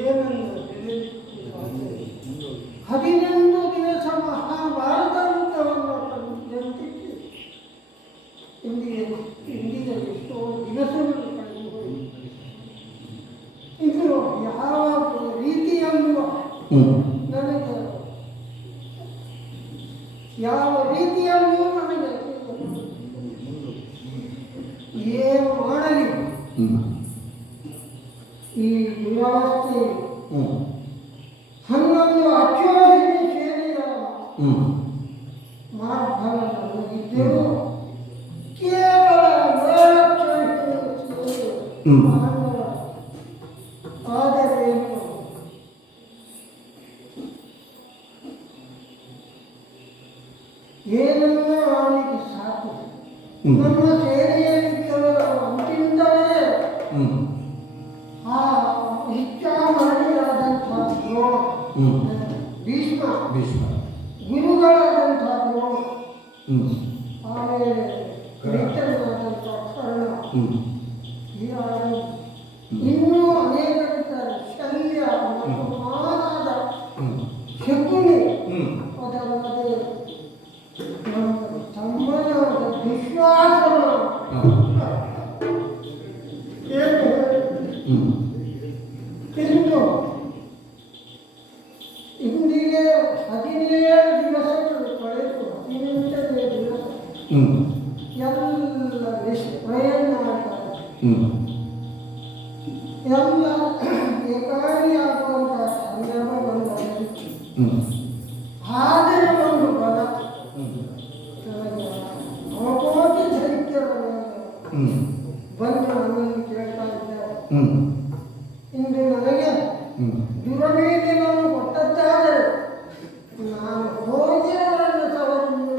ಏನನ್ನು ಹೇಳಲಿಕ್ಕೆ ಸಾಧ್ಯ? 11 ದಿವಸ ಮಹಾಭಾರತ ಯುದ್ಧವನ್ನು ನಡೆಸಿದ್ದು ಇಂದಿಗೆ ಎಷ್ಟೋ ದಿವಸಗಳು ಕಳೆದು ಹೋಯಿತು. ಇದು ಯಾವ ರೀತಿಯಲ್ಲೂ ನನಗೆ ಏನು ಮಾಡಲಿ ಈ ವ್ಯವಸ್ಥೆ 11 ಅಚ್ಚೋಹಿಗೆ ಸೇರಿದ ಮಾರ್ಗದಲ್ಲಿದ್ದರೂ ಕೇವಲ 7 ಆದರೇನು ಏನನ್ನ ಮಾಡಲಿಕ್ಕೆ ಸಾಧ್ಯ? ನಮ್ಮ ಸೇನೆಯಲ್ಲಿದ್ದವರ ಅಂತಿಂದವರೇ ಆ ಇಚ್ಛಾಮಣಿಯಾದಂತಹ ಭೀಷ್ಮ ಗುರುಗಳಾದಂತಹ ಆಮೇಲೆ ಕೃಷ್ಣನಾದಂತಹ ಕರ್ಣ, ಇನ್ನೂ ಅನೇಕರಿದ್ದಾರೆ. ಶಲ್ಯ ಮತ್ತು ಮಹಾನಾದ ಶಕುನಿ, ಅದಲ್ಲದೆ ತಮ್ಮನಾದ ವಿಶ್ವಾಸನ ಏನು ಇನ್ನು ಇಂದಿಗೆ 17 ದಿವಸಗಳು ಕಳೆದು 18ನೇ ದಿವಸ ಎಲ್ಲ ನಿಷ್ಪ್ರಯತ್ನವಾಗ್ತಾರೆ. ಎಲ್ಲ ಏಕಾರಿಯಾಗುವಂತಹ ಸಂದರ್ಭ ಬಂದಾಗ ಆದರೆ ಒಂದು ಬಲ ಅವಕೋಟಿ ದೈತ್ಯರನ್ನು ಬಂದು ನಮ್ಮನ್ನು ಕೇಳ್ತಾ ಇದ್ದಾರೆ. ಇಂದು ನನಗೆ ದುರಮೇದಿಯನ್ನು ಕೊಟ್ಟದ್ದಾದರೆ ನಾನು ಹೋಗಿ ಅವರನ್ನು ಸವರನ್ನು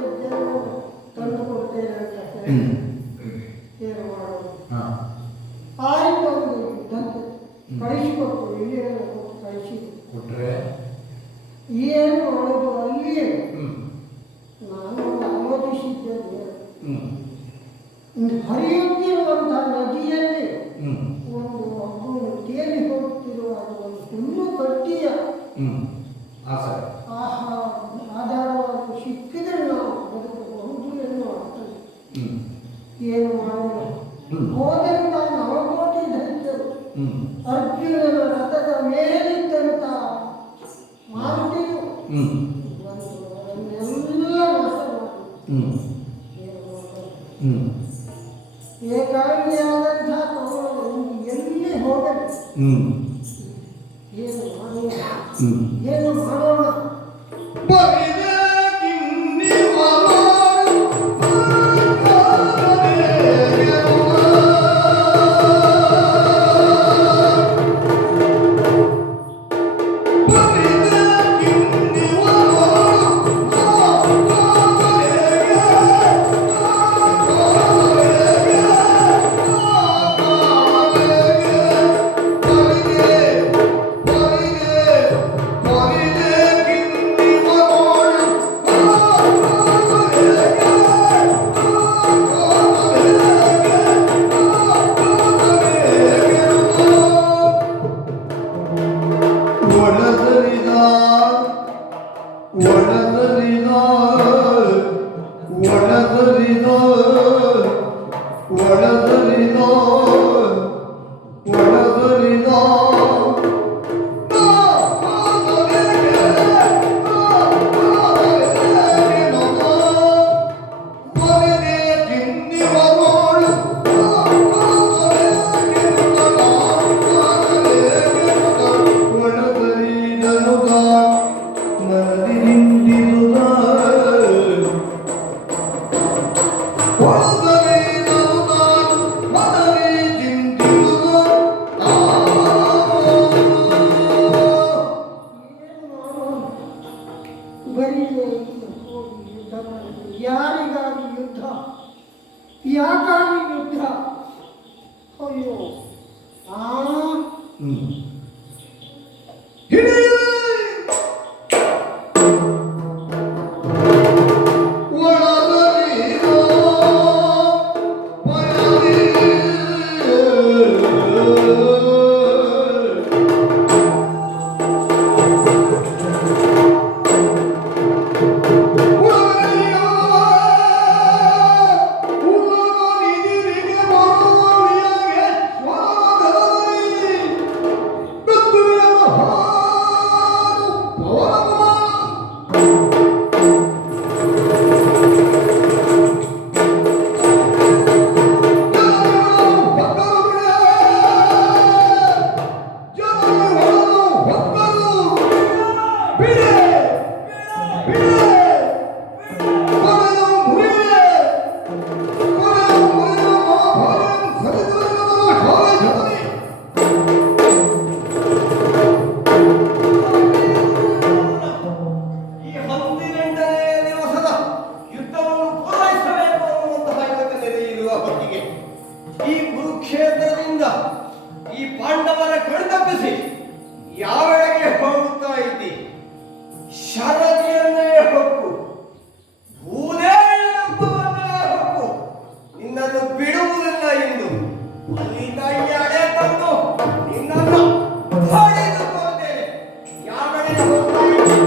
ತಂದುಕೊಡ್ತೇನೆ ಅಂತ ಹೇಳಿ ಏನು ಮಾಡೋದು? ಆಯ್ತು, ಒಂದು ಯುದ್ಧಕ್ಕೆ ಕಳಿಸಿಕೊಟ್ಟು ಇಲ್ಲಿಯನ್ನು ಕೊಟ್ಟು ಕಳಿಸಿಕೊಟ್ರೆ ಏನು ಮಾಡೋದು? ಅಲ್ಲಿಯೇ ನಾನು ಆಲೋಚಿಸಿದ್ದೇನೆ. ಹರಿಯುತ್ತಿರುವಂತಹ ನದಿಯಲ್ಲಿ ಒಂದು ಮಗು ತೇಲಿ ಹೋಗುತ್ತಿರುವಾಗ ಒಂದು ಹುಲ್ಲು ಕಟ್ಟಿಯ ಆಧಾರವಾಗಿ ಸಿಕ್ಕಿದರೆ ನಾವು ಬದುಕಬಹುದು ಎನ್ನುವ ಅರ್ಥದಲ್ಲಿ ಏನು ಮಾಡಿಲ್ಲ. ಹೋದಂತ ನವಕೋಟಿ ದೈತ್ಯರು ಅರ್ಜುನನ ರಥದ ಮೇಲಿದ್ದಂತ ಮಾರುತಿಯು ಎಲ್ಲ ನಾಶ ಮಾಡಿ ಏಕಾಂಗಿಯಾದಂತಹ ತವರು ಎಲ್ಲಿ ಹೋಗಲಿ? ಏನು ಮಾಡೋಣ? ಯಾರಿಗಾಗಿ ಯುದ್ಧ? ಯಾಕಾಗಿ ಯುದ್ಧ? ಅಯ್ಯೋ ಈ ಪಾಂಡವರ ಕಣ್ತಪ್ಪಿಸಿ ಯಾವೆಡೆಗೆ ಹೋಗುತ್ತಾ ಇದ್ದಿ? ಶರದಿಯನ್ನೇ ಹೊಕ್ಕು, ಭೂದೇವಿಯನ್ನೇ ಹೊಕ್ಕು, ನಿನ್ನನ್ನು ಬಿಡುವುದಿಲ್ಲ ಎಂದು ಅಲ್ಲಿ ತಾಯಿಯ ಅಡೆ ತಂದು ನಿನ್ನನ್ನು ಹೊಡೆದುಕೊಳ್ಳುತ್ತೇನೆ. ಯಾವೆಡೆಗೆ ಹೋಗ್ತಾ ಇದ್ದಿ?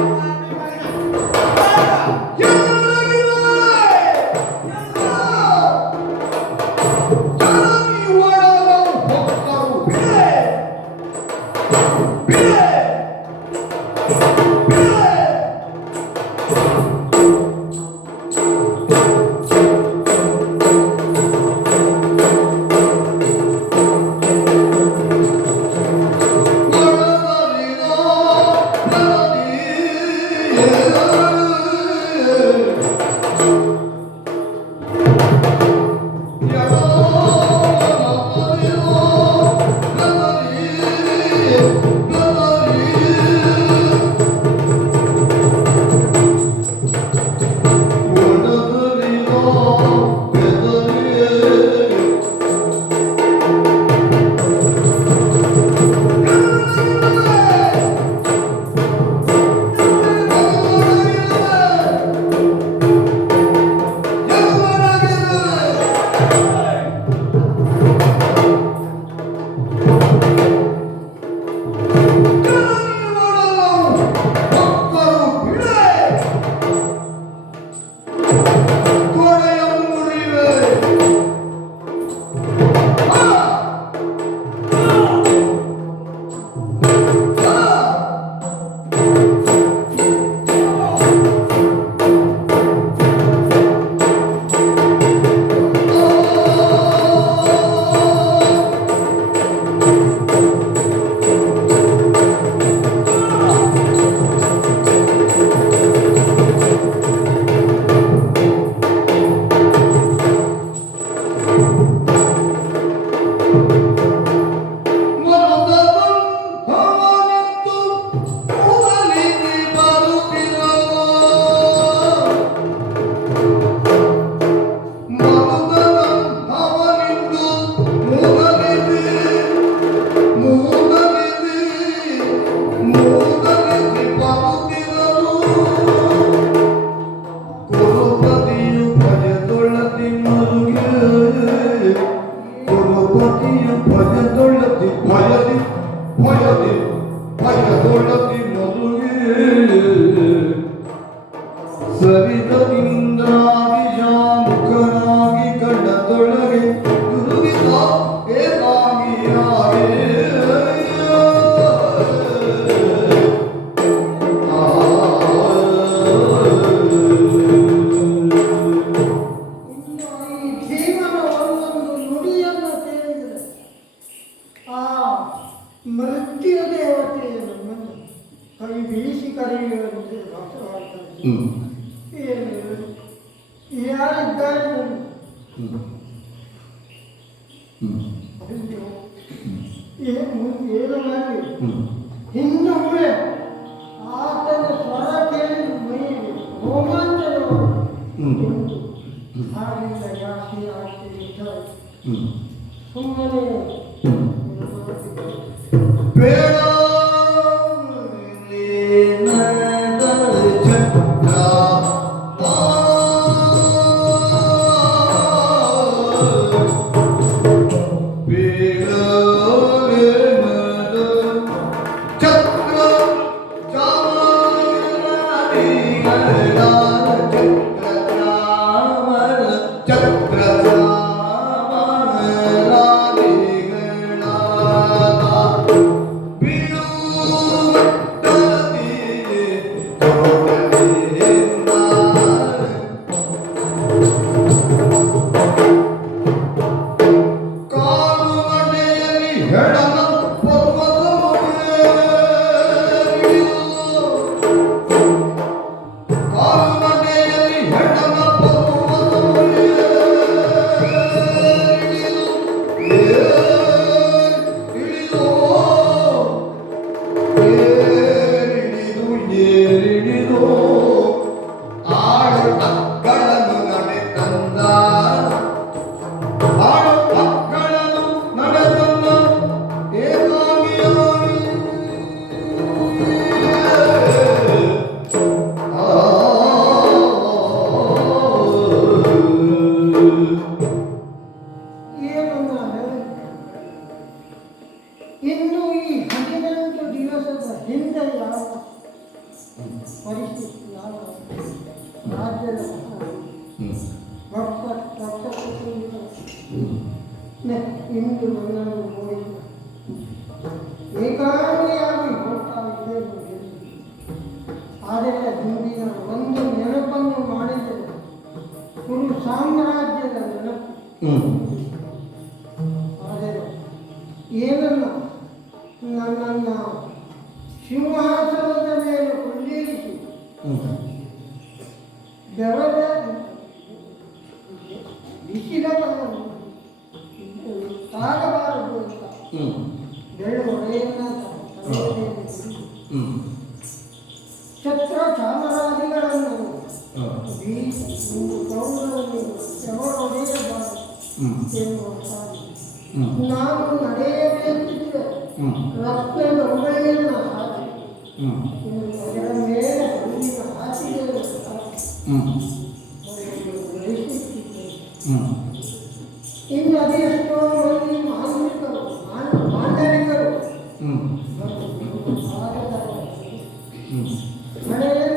ಮೃತ್ಯು ದೇವತೆ ನಮ್ಮನ್ನು ಕೈ ಬೀಸಿ ಕರೆಯುವಂತೆ ಯಾರಿದ್ದಾರೆ ಏನು ಮಾಡಿ ಇನ್ನೊಮ್ಮೆ ಆತನ ಸ್ವರ ಕೇಳಿ ಮೈ ರೋಮಾಂಚನವಾಗಿದೆ. ಹಾಗಿಲ್ಲ ಜಾಸ್ತಿ ಆಗ್ತಿದ್ದ ಸುಮ್ಮನೆ ಬೇಡ ಇನ್ನು ಈ 18 ದಿವಸದ ಹಿಂದೆ ಯಾವ ಪರಿಸ್ಥಿತಿ, ಯಾವ ರಾಜ್ಯದ ಇಂದು ನನ್ನನ್ನು ನೋಡಿದ ಏಕಾಂಗಿಯಾಗಿ ಹೋಗ್ತಾ ಇದ್ದೇನೆ. ಆದರೆ ಹಿಂದಿನ ಒಂದು ನೆನಪನ್ನು ಮಾಡಿದರೆ ಕುರು ಸಾಮ್ರಾಜ್ಯದ ನೆನಪು. ಆದರೆ ಏನನ್ನು ನನ್ನನ್ನು ಸಿಂಹಾಸನದ ಮೇಲೆ ಕೊಳ್ಳೇರಿಸಿ ಬೆವರ ಬಿಸಿಲವನ್ನು ತಾಗಬಾರದು ಅಂತ ಬೆಳ್ಳು ಒಡೆಯನ್ನ ಛತ್ರ ಚಾಮರಾದಿಗಳನ್ನು ಕೌರವರಲ್ಲಿ ಬೆವರೊಡೆಯಬಾರದು ಎನ್ನುವ ಸಾಧನೆ. ನಾನು ನಡೆಯಬೇಕಿದ್ರೆ ರತ್ನದ ಉಬಳಿಯನ್ನು ಹಾಕಿ ಅದರ ಮೇಲೆ ಹೂವಿನ ಹಾಸಿಗೆಯನ್ನು ಇನ್ನು ಅದೆಷ್ಟೋ ಮಂದಿ ಮಾಂತ್ರಿಕರು ಮಾಂಡಲಿಕರು ಮನೆಯಿಂದ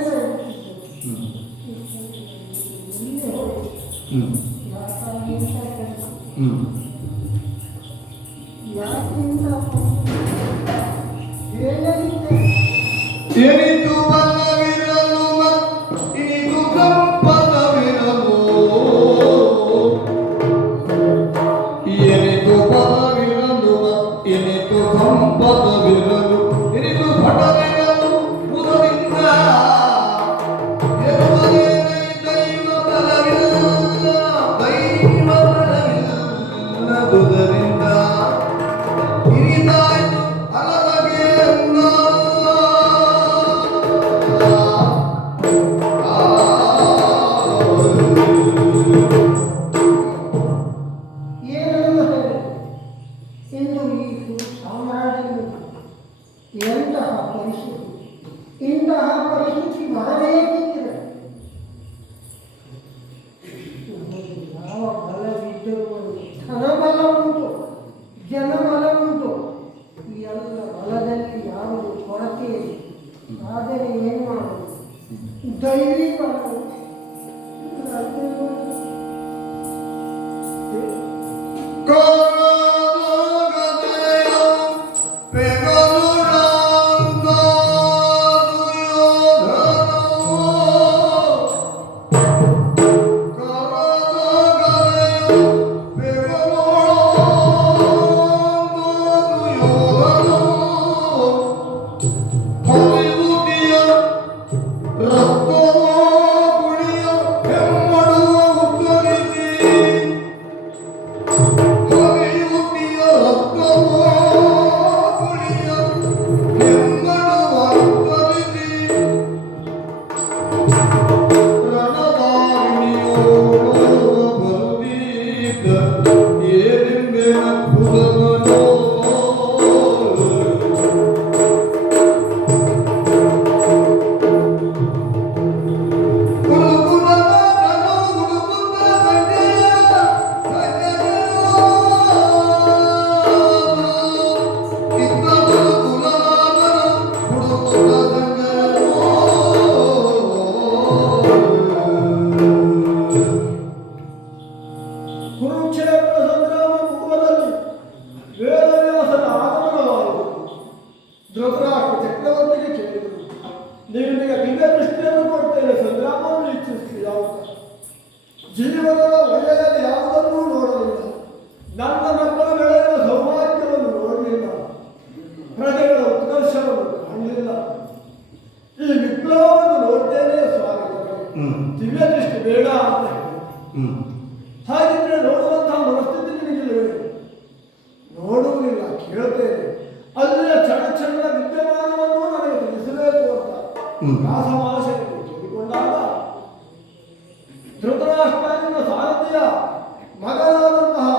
ಏನಿತು ಬಲವಿರಲು ಇನಿತು ಕಂಪನವಿರಲು, ಏನಿತು ಬಲವಿರಲು ಇನಿತು ಕಂಪನವಿರಲು, ಇನಿತು ಭಟವಿರಲು ಮುದರಿಂದ ದೈವ ಬಲವಿಲ್ಲ, ದೈವ ಬಲವಿಲ್ಲದುದರಿಂದ ಇರಿದಾಯ್ತು ಅಲವಗೆ ಏನನ್ನು ಹೇಳಿ ಇನ್ನು ಈ ಸಾಮ್ರಾಜ್ಯವು ಎಂತಹ ಪರಿಸ್ಥಿತಿ, ಇಂತಹ ಪರಿಸ್ಥಿತಿ ಬರಬೇಕಿದ್ದರೆ ಯಾವ ಬಲವಿದ್ದರೂ ಧನಬಲ ಉಂಟು, ಜನಬಲ ಉಂಟು, ಈ ಎಲ್ಲ ಬಲದಲ್ಲಿ ಯಾವುದು ಕೊರತೆ ಇದೆ. ಆದರೆ ಏನು ಮಾಡೋದು? ದೈವಿ ಬಲ ಕುರುಕ್ಷೇತ್ರ ಸಂಗ್ರಾಮ ಪೂರ್ವದಲ್ಲಿ ವೇದವ್ಯಾಸನ ಆಗಮನವಾಯಿತು. ಧೃತರಾಷ್ಟ್ರ ಚಕ್ರವರ್ತಿಗೆ ಕೇಳಿದರು, ನಿಮಗೆ ದಿವ್ಯ ದೃಷ್ಟಿಯನ್ನು ಕೊಡ್ತೇನೆ, ಸಂಗ್ರಾಮವನ್ನು ಇಚ್ಛಿಸ್ತೀಯ ಅಂತ. ಜೀವನದ ಒಳ್ಳೆಯದು ಯಾವುದನ್ನೂ ನೋಡಲಿಲ್ಲ, ನನ್ನ ಮಕ್ಕಳ ಬೆಳೆಯುವ ಸೌಭಾಗ್ಯವನ್ನು ನೋಡಲಿಲ್ಲ, ಪ್ರಜೆಗಳ ಉತ್ಕರ್ಷವನ್ನು ಕಾಣಲಿಲ್ಲ. ಈ ವಿಪ್ಲವವನ್ನು ನೋಡ್ತೇನೆ ಸ್ವಾಮಿ, ದಿವ್ಯ ದೃಷ್ಟಿ ಬೇಡ ಅಂತ ಹೇಳಿ. ಹಾಗಿದ್ರೆ ನೋಡುವಂತಹ ಮನಸ್ಥಿತಿ ನಿನಗಿಲ್ಲವೇ? ನೋಡುವುದಿಲ್ಲ, ಕೇಳುತ್ತೇನೆ. ಅಲ್ಲಿಯ ಕ್ಷಣ ಕ್ಷಣದ ವಿದ್ಯಮಾನವನ್ನು ನನಗೆ ತಿಳಿಸಬೇಕು ಅಂತ ರಾಸಮಾಶೆಯನ್ನು ಕೇಳಿಕೊಂಡಾಗ ಧೃತರಾಷ್ಟ್ರನ ಸಾರಥಿಯ ಮಗನಾದಂತಹ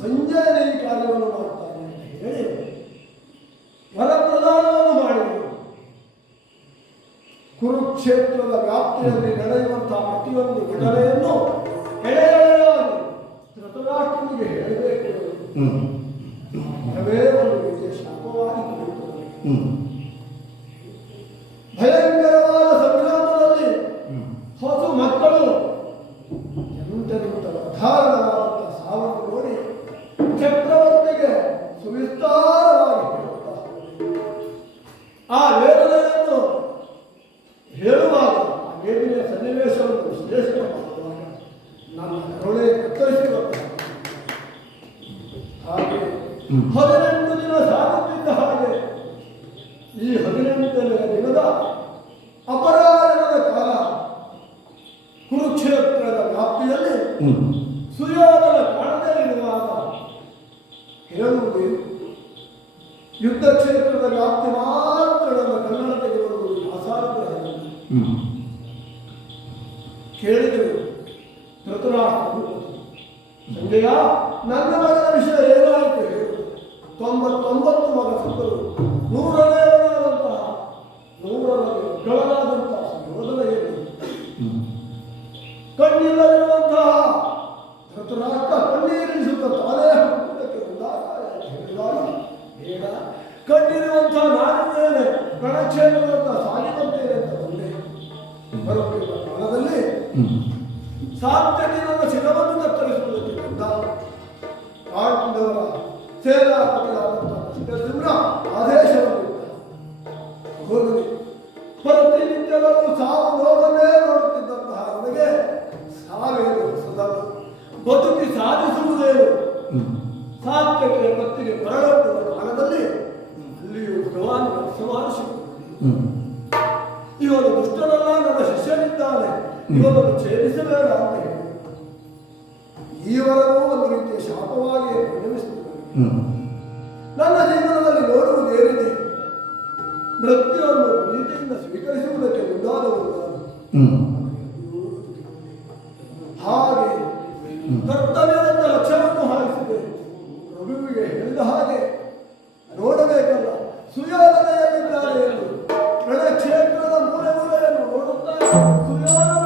ಸಂಜಯನ ಈ ಕಾರ್ಯವನ್ನು ಮಾಡ್ತಾನೆ ಅಂತ ಹೇಳಿ ವರಪ್ರದಾನವನ್ನು ಮಾಡಿದರು. ಕುರುಕ್ಷೇತ್ರದ ವ್ಯಾಪ್ತಿಯಲ್ಲಿ ನಡೆಯುವಂತಹ ಪ್ರತಿಯೊಂದು ಘಟನೆಯನ್ನು ಎಳೆಯಾಗಿ ಧೃತರಾಷ್ಟ್ರನಿಗೆ ಹೇಳಬೇಕು. ಮರವೇ ಒಂದು ರೀತಿಯ ಶಾಪವಾಗಿ ಕುಳಿತುಕೊಳ್ಳಿ. ಹ್ಮ್ ಭಯಂಕರವಾದ ಸಂಗ್ರಾಮದಲ್ಲಿ ಹೊಸ ಮಕ್ಕಳು ಎಂತೆಂಥ ಅಧಾರಣವಾದಂಥ ಸಾವನ್ನು ನೋಡಿ ಚಕ್ರವರ್ತಿಗೆ ಸುವಿಸ್ತಾರವಾಗಿ ಹೇಳುತ್ತಾರೆ. ಆ ವೇದನೆಯನ್ನು ಹೇಳುವಾಗ ಆ ವೇದನೆಯ ಸನ್ನಿವೇಶವನ್ನು ವಿಶ್ಲೇಷಣೆ ಮಾಡುವಾಗ ನನ್ನ ಕರುಣೆ ಕತ್ತರಿಸಿರುವಂತಹ ಹಾಗೆ 18 ದಿನ ಸಾಗುತ್ತಿದ್ದ ಹಾಗೆ ಈ 18ನೇ ದಿನದ ಅಪರಾಧದ ಕಾಲ ಕುರುಕ್ಷೇತ್ರದ ವ್ಯಾಪ್ತಿಯಲ್ಲಿ ಸುಯೋಧನ ಕಾಣದೇ ಇರುವಾಗ ಹೇಳುವುದು ಯುದ್ಧ ಕ್ಷೇತ್ರದ ವ್ಯಾಪ್ತಿ ಮಾತ್ರ ನನ್ನ ಕನ್ನಡ ತೆಗೆಯುವುದು ಅಸಾಧ್ಯ. ಕೇಳಿದರು ಧೃತರಾಷ್ಟ್ರರು, ಸಂಜಯ ನನ್ನ ಮಗನ ವಿಷಯ ಏನಾಯಿತು ಹೇಳು. 99 ಮಗ ಸತ್ತರು, 100ನೇವನಾದಂತಹ 100ರಲ್ಲಿ ಒಗ್ಗಳನಾದಂತಹ ಯೋಧನ ಏನು ಕಣ್ಣಿಲ್ಲದಿರುವಂತಹ ಧೃತರಾಷ್ಟ್ರ ಕಣ್ಣೀರಿಸುತ್ತ ತಾನೇ ಹುಟ್ಟುವುದಕ್ಕೆ ಬಂದಾಗ ಹೇಳಿದಾಗ ಬೇಡ, ಕಣ್ಣಿರುವಂತಹ ನಾನು ಮೇಲೆ ರಣಕ್ಷೇತ್ರದಂತ ಸಾಗಿಬರ್ತೇನೆ ಅಂತ ಬಂದೆ. ಬರುತ್ತಿರುವ ಕಾಲದಲ್ಲಿ ಸಾತ್ಯಕ್ಕೆ ನನ್ನ ಶಿರವನ್ನು ಕತ್ತರಿಸುವುದಕ್ಕೆ ಬಂದ ಆಟದವರ ಸೇನಾಪತಿಯಾದಂತಹ ಕೃಷ್ಣದೇವರ ಆದೇಶವನ್ನು ಹೋಗಲಿ. ಪ್ರತಿನಿತ್ಯದಲ್ಲೂ ಸಾವು ನೋವನ್ನೇ ನೋಡುತ್ತಿದ್ದಂತಹ ನನಗೆ ಸಾವೇನು ಹೊಸದಲ್ಲ, ಬದುಕಿ ಸಾಧಿಸುವುದೇನು. ಸಾತ್ಯಕ್ಕೆ ಕತ್ತಿಗೆ ಬರಲಟ್ಟುವ ಕಾಲದಲ್ಲಿ ಅಲ್ಲಿಯೂ ಸಮಾರಿಸಿದರು. ಇವನು ದುಷ್ಟನಲ್ಲ, ನನ್ನ ಶಿಷ್ಯನಿದ್ದಾನೆ, ಇವನನ್ನು ಛೇದಿಸಬೇಡ ಅಂತ ಹೇಳಿ ಈವರೆಗೂ ಒಂದು ರೀತಿಯ ಶಾಪವಾಗಿ ಪರಿಣಮಿಸುತ್ತದೆ. ನನ್ನ ಜೀವನದಲ್ಲಿ ನೋಡುವುದೇನಿದೆ, ಮೃತ್ಯುವನ್ನು ಪ್ರೀತಿಯಿಂದ ಸ್ವೀಕರಿಸುವುದಕ್ಕೆ ಮುಂದಾದವರು ಹಾಗೆ ಕರ್ತವ್ಯದಂತ ಲಕ್ಷ್ಯವನ್ನು ಹಾರಿಸಿದೆ. ರಘುವಿಗೆ ಹೇಳಿದ ಹಾಗೆ ನೋಡಬೇಕಲ್ಲ ಸುಯೋಧನೆಯಲ್ಲಿದ್ದಾರೆ ಎಂದು ರಣಕ್ಷೇತ್ರದ ಮೂಲೆ ಮೂಲೆಯನ್ನು ನೋಡುತ್ತಾ ಸುಯೋಧನ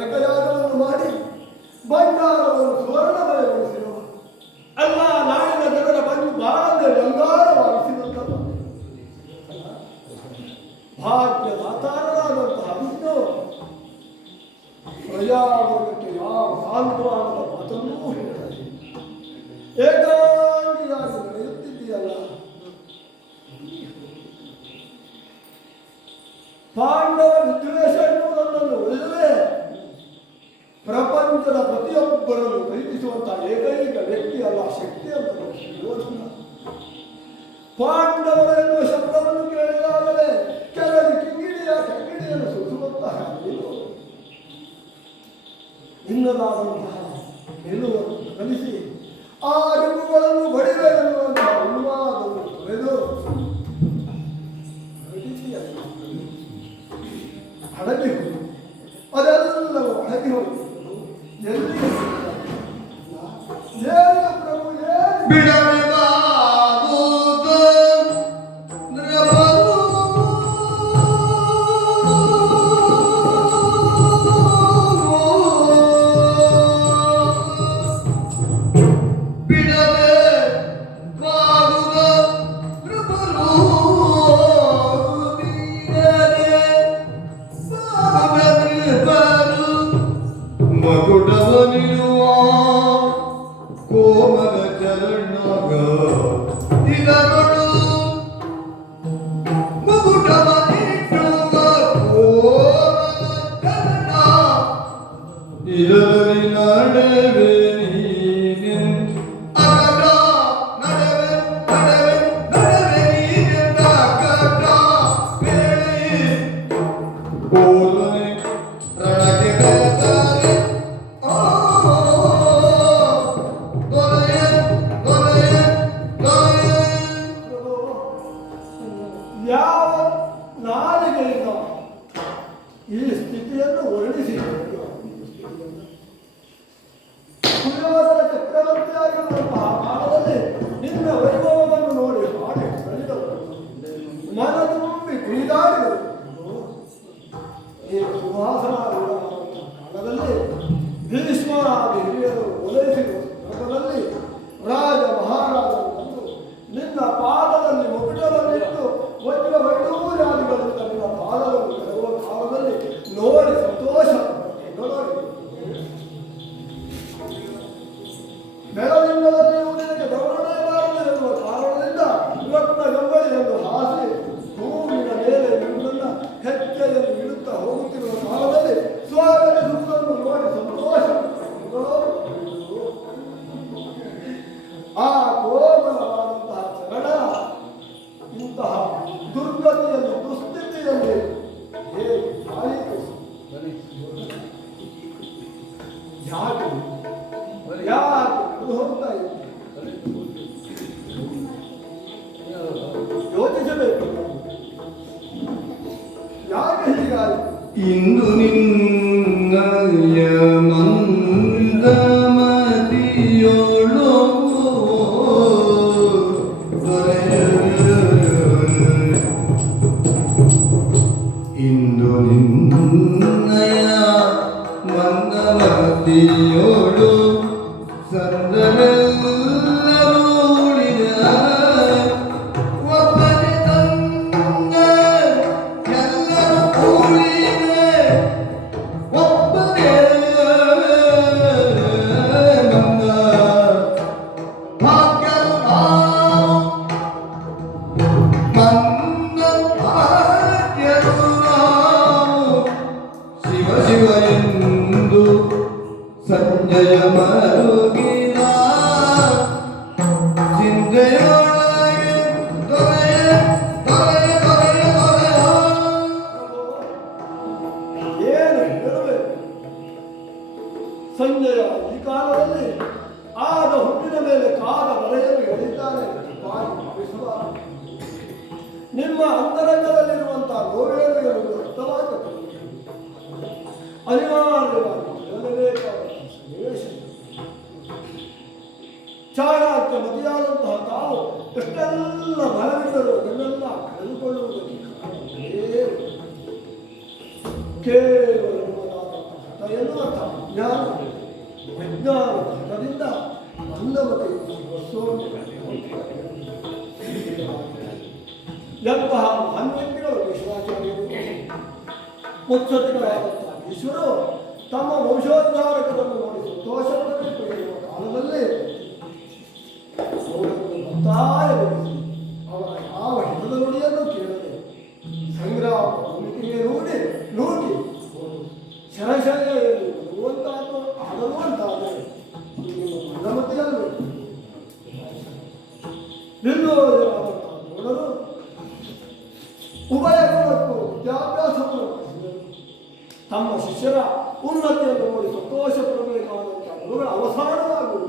ನರಕಯಾಗವನ್ನು ಮಾಡಿ ಬಂಗಾರವನ್ನು ಸುವರ್ಣಮಯಗೊಳಿಸಿರುವ ಅಲ್ಲ ನಾಡಿನ ಜನರ ಬಾಳನ್ನೇ ಬಂಗಾರವಾಗಿಸಿದಂತಹ ಭಾಗ್ಯದಾತಾರನಾದಂತಹ ವಿಷ್ಣು ಪ್ರಜಾವರ್ಗಕ್ಕೆ ಯಾವ ಸಾಂತ್ವನದ ಮಾತನ್ನೂ ಹೇಳಿದೆ. ಏಕಾಂಗಿಯಾಗಿ ನಡೆಯುತ್ತಿದ್ದೀಯಲ್ಲ, ಪಾಂಡವ ವಿದ್ವೇಷ ಎನ್ನುವುದನ್ನು ಉಳಿದರೆ ಪ್ರಪಂಚದ ಪ್ರತಿಯೊಬ್ಬರನ್ನು ಪ್ರೀತಿಸುವಂತಹ ಏಕೈಕ ವ್ಯಕ್ತಿ ಅಲ್ಲ, ಶಕ್ತಿ ಅಂತ ಯೋಚನೆ. ಪಾಂಡವರ ಎನ್ನುವ ಶಬ್ದವನ್ನು ಕೇಳಿದಾಗಲೇ ಕೆಳಗೆ ಕಿಂಗಿಣಿಯನ್ನು ಸುತ್ತುವಂತಹ ಇನ್ನದಾದಂತಹ ಎನ್ನುವನ್ನು ಕಲಿಸಿ ಆ ರಿಂಗುಗಳನ್ನು ಬಡಿವೆ ಎನ್ನುವಂತಹ ಉನ್ಮಾದವನ್ನು ತೊರೆದು ಅಡಗಿ ಹೋಗಿ ಅದೆಲ್ಲವೂ ಅಡಗಿ ಹೋಗಿ ಎಲ್ಲಿ ಏನು ಪ್ರಭು ಏನು ಯಾವ ನಾಲಿಗೆಯಿಂದ ಈ ಸ್ಥಿತಿಯನ್ನು ವರ್ಣಿಸಿ ಕುಲವಾಸನ ಚಕ್ರವರ್ತಿಯಾಗಿರುವಂತಹ ಕಾಲದಲ್ಲಿ ನಿನ್ನ ವೈಭವವನ್ನು ನೋಡಿ ಹಾಡಿ ಕಳೆದವರು ಮನ ತುಂಬಿ ಕುಣಿದಾಡಿದರು. ಈ ಸುಹಾಸನ ಕಾಲದಲ್ಲಿ ಭೀಷ್ಮರಾದಿ ಹಿರಿಯರು ಓಲೈಸಿದರು. ನಗರದಲ್ಲಿ ರಾಜ ಮಹಾರಾಜರು ಬಂದು ನಿನ್ನ ಪಾದದಲ್ಲಿ ಮುಕುಟವನ್ನಿಟ್ಟು ವಜ್ರ ವೈಡೂರ್ಯಾದಿಗಳಿಂದ ನಿನ್ನ ಪಾದವನ್ನು ಕರೆಯುವ ಕಾಲದಲ್ಲಿ ನೋಡಿ ಸಂತೋಷ ಬೆಳದಿಂಗಳಲ್ಲಿ ನಿನಗೆ ಗೌರವವಾರದು ಎನ್ನುವ ಕಾರಣದಿಂದ ಇವತ್ತಿನ ಗಂಬಳಿಯನ್ನು ಹಾಸಿ ಭೂಮಿಯ ಮೇಲೆ ನಿಮ್ಮನ್ನ ಹೆಜ್ಜೆಯನ್ನು ಇಡುತ್ತಾ ಹೋಗುತ್ತಿರುವ ಕಾಲದಲ್ಲಿ ಸ್ವಾಗತಿಸುವುದನ್ನು ನೋಡಿ ಸಂತೋಷ. ಆ ಕೋಮಲವಾದಂತಹ ಚರಣ ಇಂತಹ ದುರ್ಗತಿಯಲ್ಲಿ ದುಸ್ಥಿತಿಯಲ್ಲಿ ಹೇಗೆ ಆಯಿತು? ಯಾಕೆ ಹೋಗ್ತಾ ಇತ್ತು ಯೋಚಿಸಬೇಕು. ಯಾಕೆ ಹೀಗಾಯಿತು? ಇಂದು ನಿನ್ನಯ ಮಂದಮತಿಯೋಳು ಇಂದು ನಿನ್ನಯ ಮಂದಮತಿಯೋಳು ಸಂದರೆಲ್ಲರೂ ಉಳಿದ ಒಬ್ಬನೇ ತಂದ ಎಲ್ಲರೂ ಕೂಡಿದೆ ಒಬ್ಬನೇ ಬಂದ ಭಾಗ್ಯರು ನಾವು ಮಂದ ಭಾಗ್ಯರು ನಾವು ಶಿವ ಶಿವ ಎಂದು ಸಂಜಯ ಮರುಗಿದ ಚಿಂತೆಯೊಳಗೆ ದೊರೆಯ ದೊರೆಯ ದೊರೆಯ ದೊರೆಯ ಏನು ಹೇಳಬೇಕು? ಸಂಜಯ ಈ ಕಾಲದಲ್ಲಿ ಆದ ಹುಟ್ಟಿನ ಮೇಲೆ ಕಾದ ಬರೆಯಲು ಹೇಳಿದ್ದಾನೆ. ನಿಮ್ಮ ಅಂತರಂಗದಲ್ಲಿರುವಂತಹ ನೋವೇನು ಎನ್ನುವುದು ಅರ್ಥವಾಗುತ್ತದೆ. ಅನಿವಾರ್ಯವಾಗಿ ಹೇಳಬೇಕಾದಂತಹ ಸನ್ನಿವೇಶ. ಚಾಣಾಕ್ಯ ಮತಿಯಾದಂತಹ ತಾವು ಎಷ್ಟೆಲ್ಲ ಬಲವಿದ್ದರೂ ಅದನ್ನೆಲ್ಲ ಕಳೆದುಕೊಳ್ಳುವುದಕ್ಕೆ ಕಾರಣವೇ ಕೇವಲ ನಿಮ್ಮದಾದಂತಹ ಹಠ ಜ್ಞಾನ ವಿಜ್ಞಾನ ಘಟದಿಂದ ಮಂದಮತಿ ಎಂತಹ ಮಹಾನ್ಯಗಳು ವಿಶ್ವಾಚಾರ್ಯರು ಮುತ್ಸತಿಗಳಾದಂತಹ ಈಶ್ವರರು ತಮ್ಮ ವಂಶೋದ್ಧಾರಕರನ್ನು ನೋಡಿ ಸಂತೋಷಪಡಬೇಕು ಎನ್ನುವ ಕಾಲದಲ್ಲಿ ಒತ್ತಾಯಗೊಳಿಸಿ ಅವರ ಯಾವ ಹಿತದ ನುಡಿಯನ್ನು ಕೇಳದೆ ಸಂಗ್ರಾಮ ಭೂಮಿಕೆಗೆ ನೂಕಿ ಶರಶರೆಯಲ್ಲಿ ಬರುವಂತಾದ ಆಗಲು ಅಂತಾದರೆ ಮಂದಮತಿಯಲ್ಲೇ ನಿರ್ಲೋಜರಾದಂತಹ ನೋಡಲು ಉಭಯ ಗುಣಕ್ಕೂ ವಿದ್ಯಾಭ್ಯಾಸವನ್ನು ಮಾಡಿಸಿದರು. ತಮ್ಮ ಶಿಷ್ಯರ ಉನ್ನತಿಯನ್ನು ನೋಡಿ ಸಂತೋಷ ಪಡಬೇಕಾದಂತಹ ಗುರುಗಳ ಅವಸಾನವಾಗುವುದು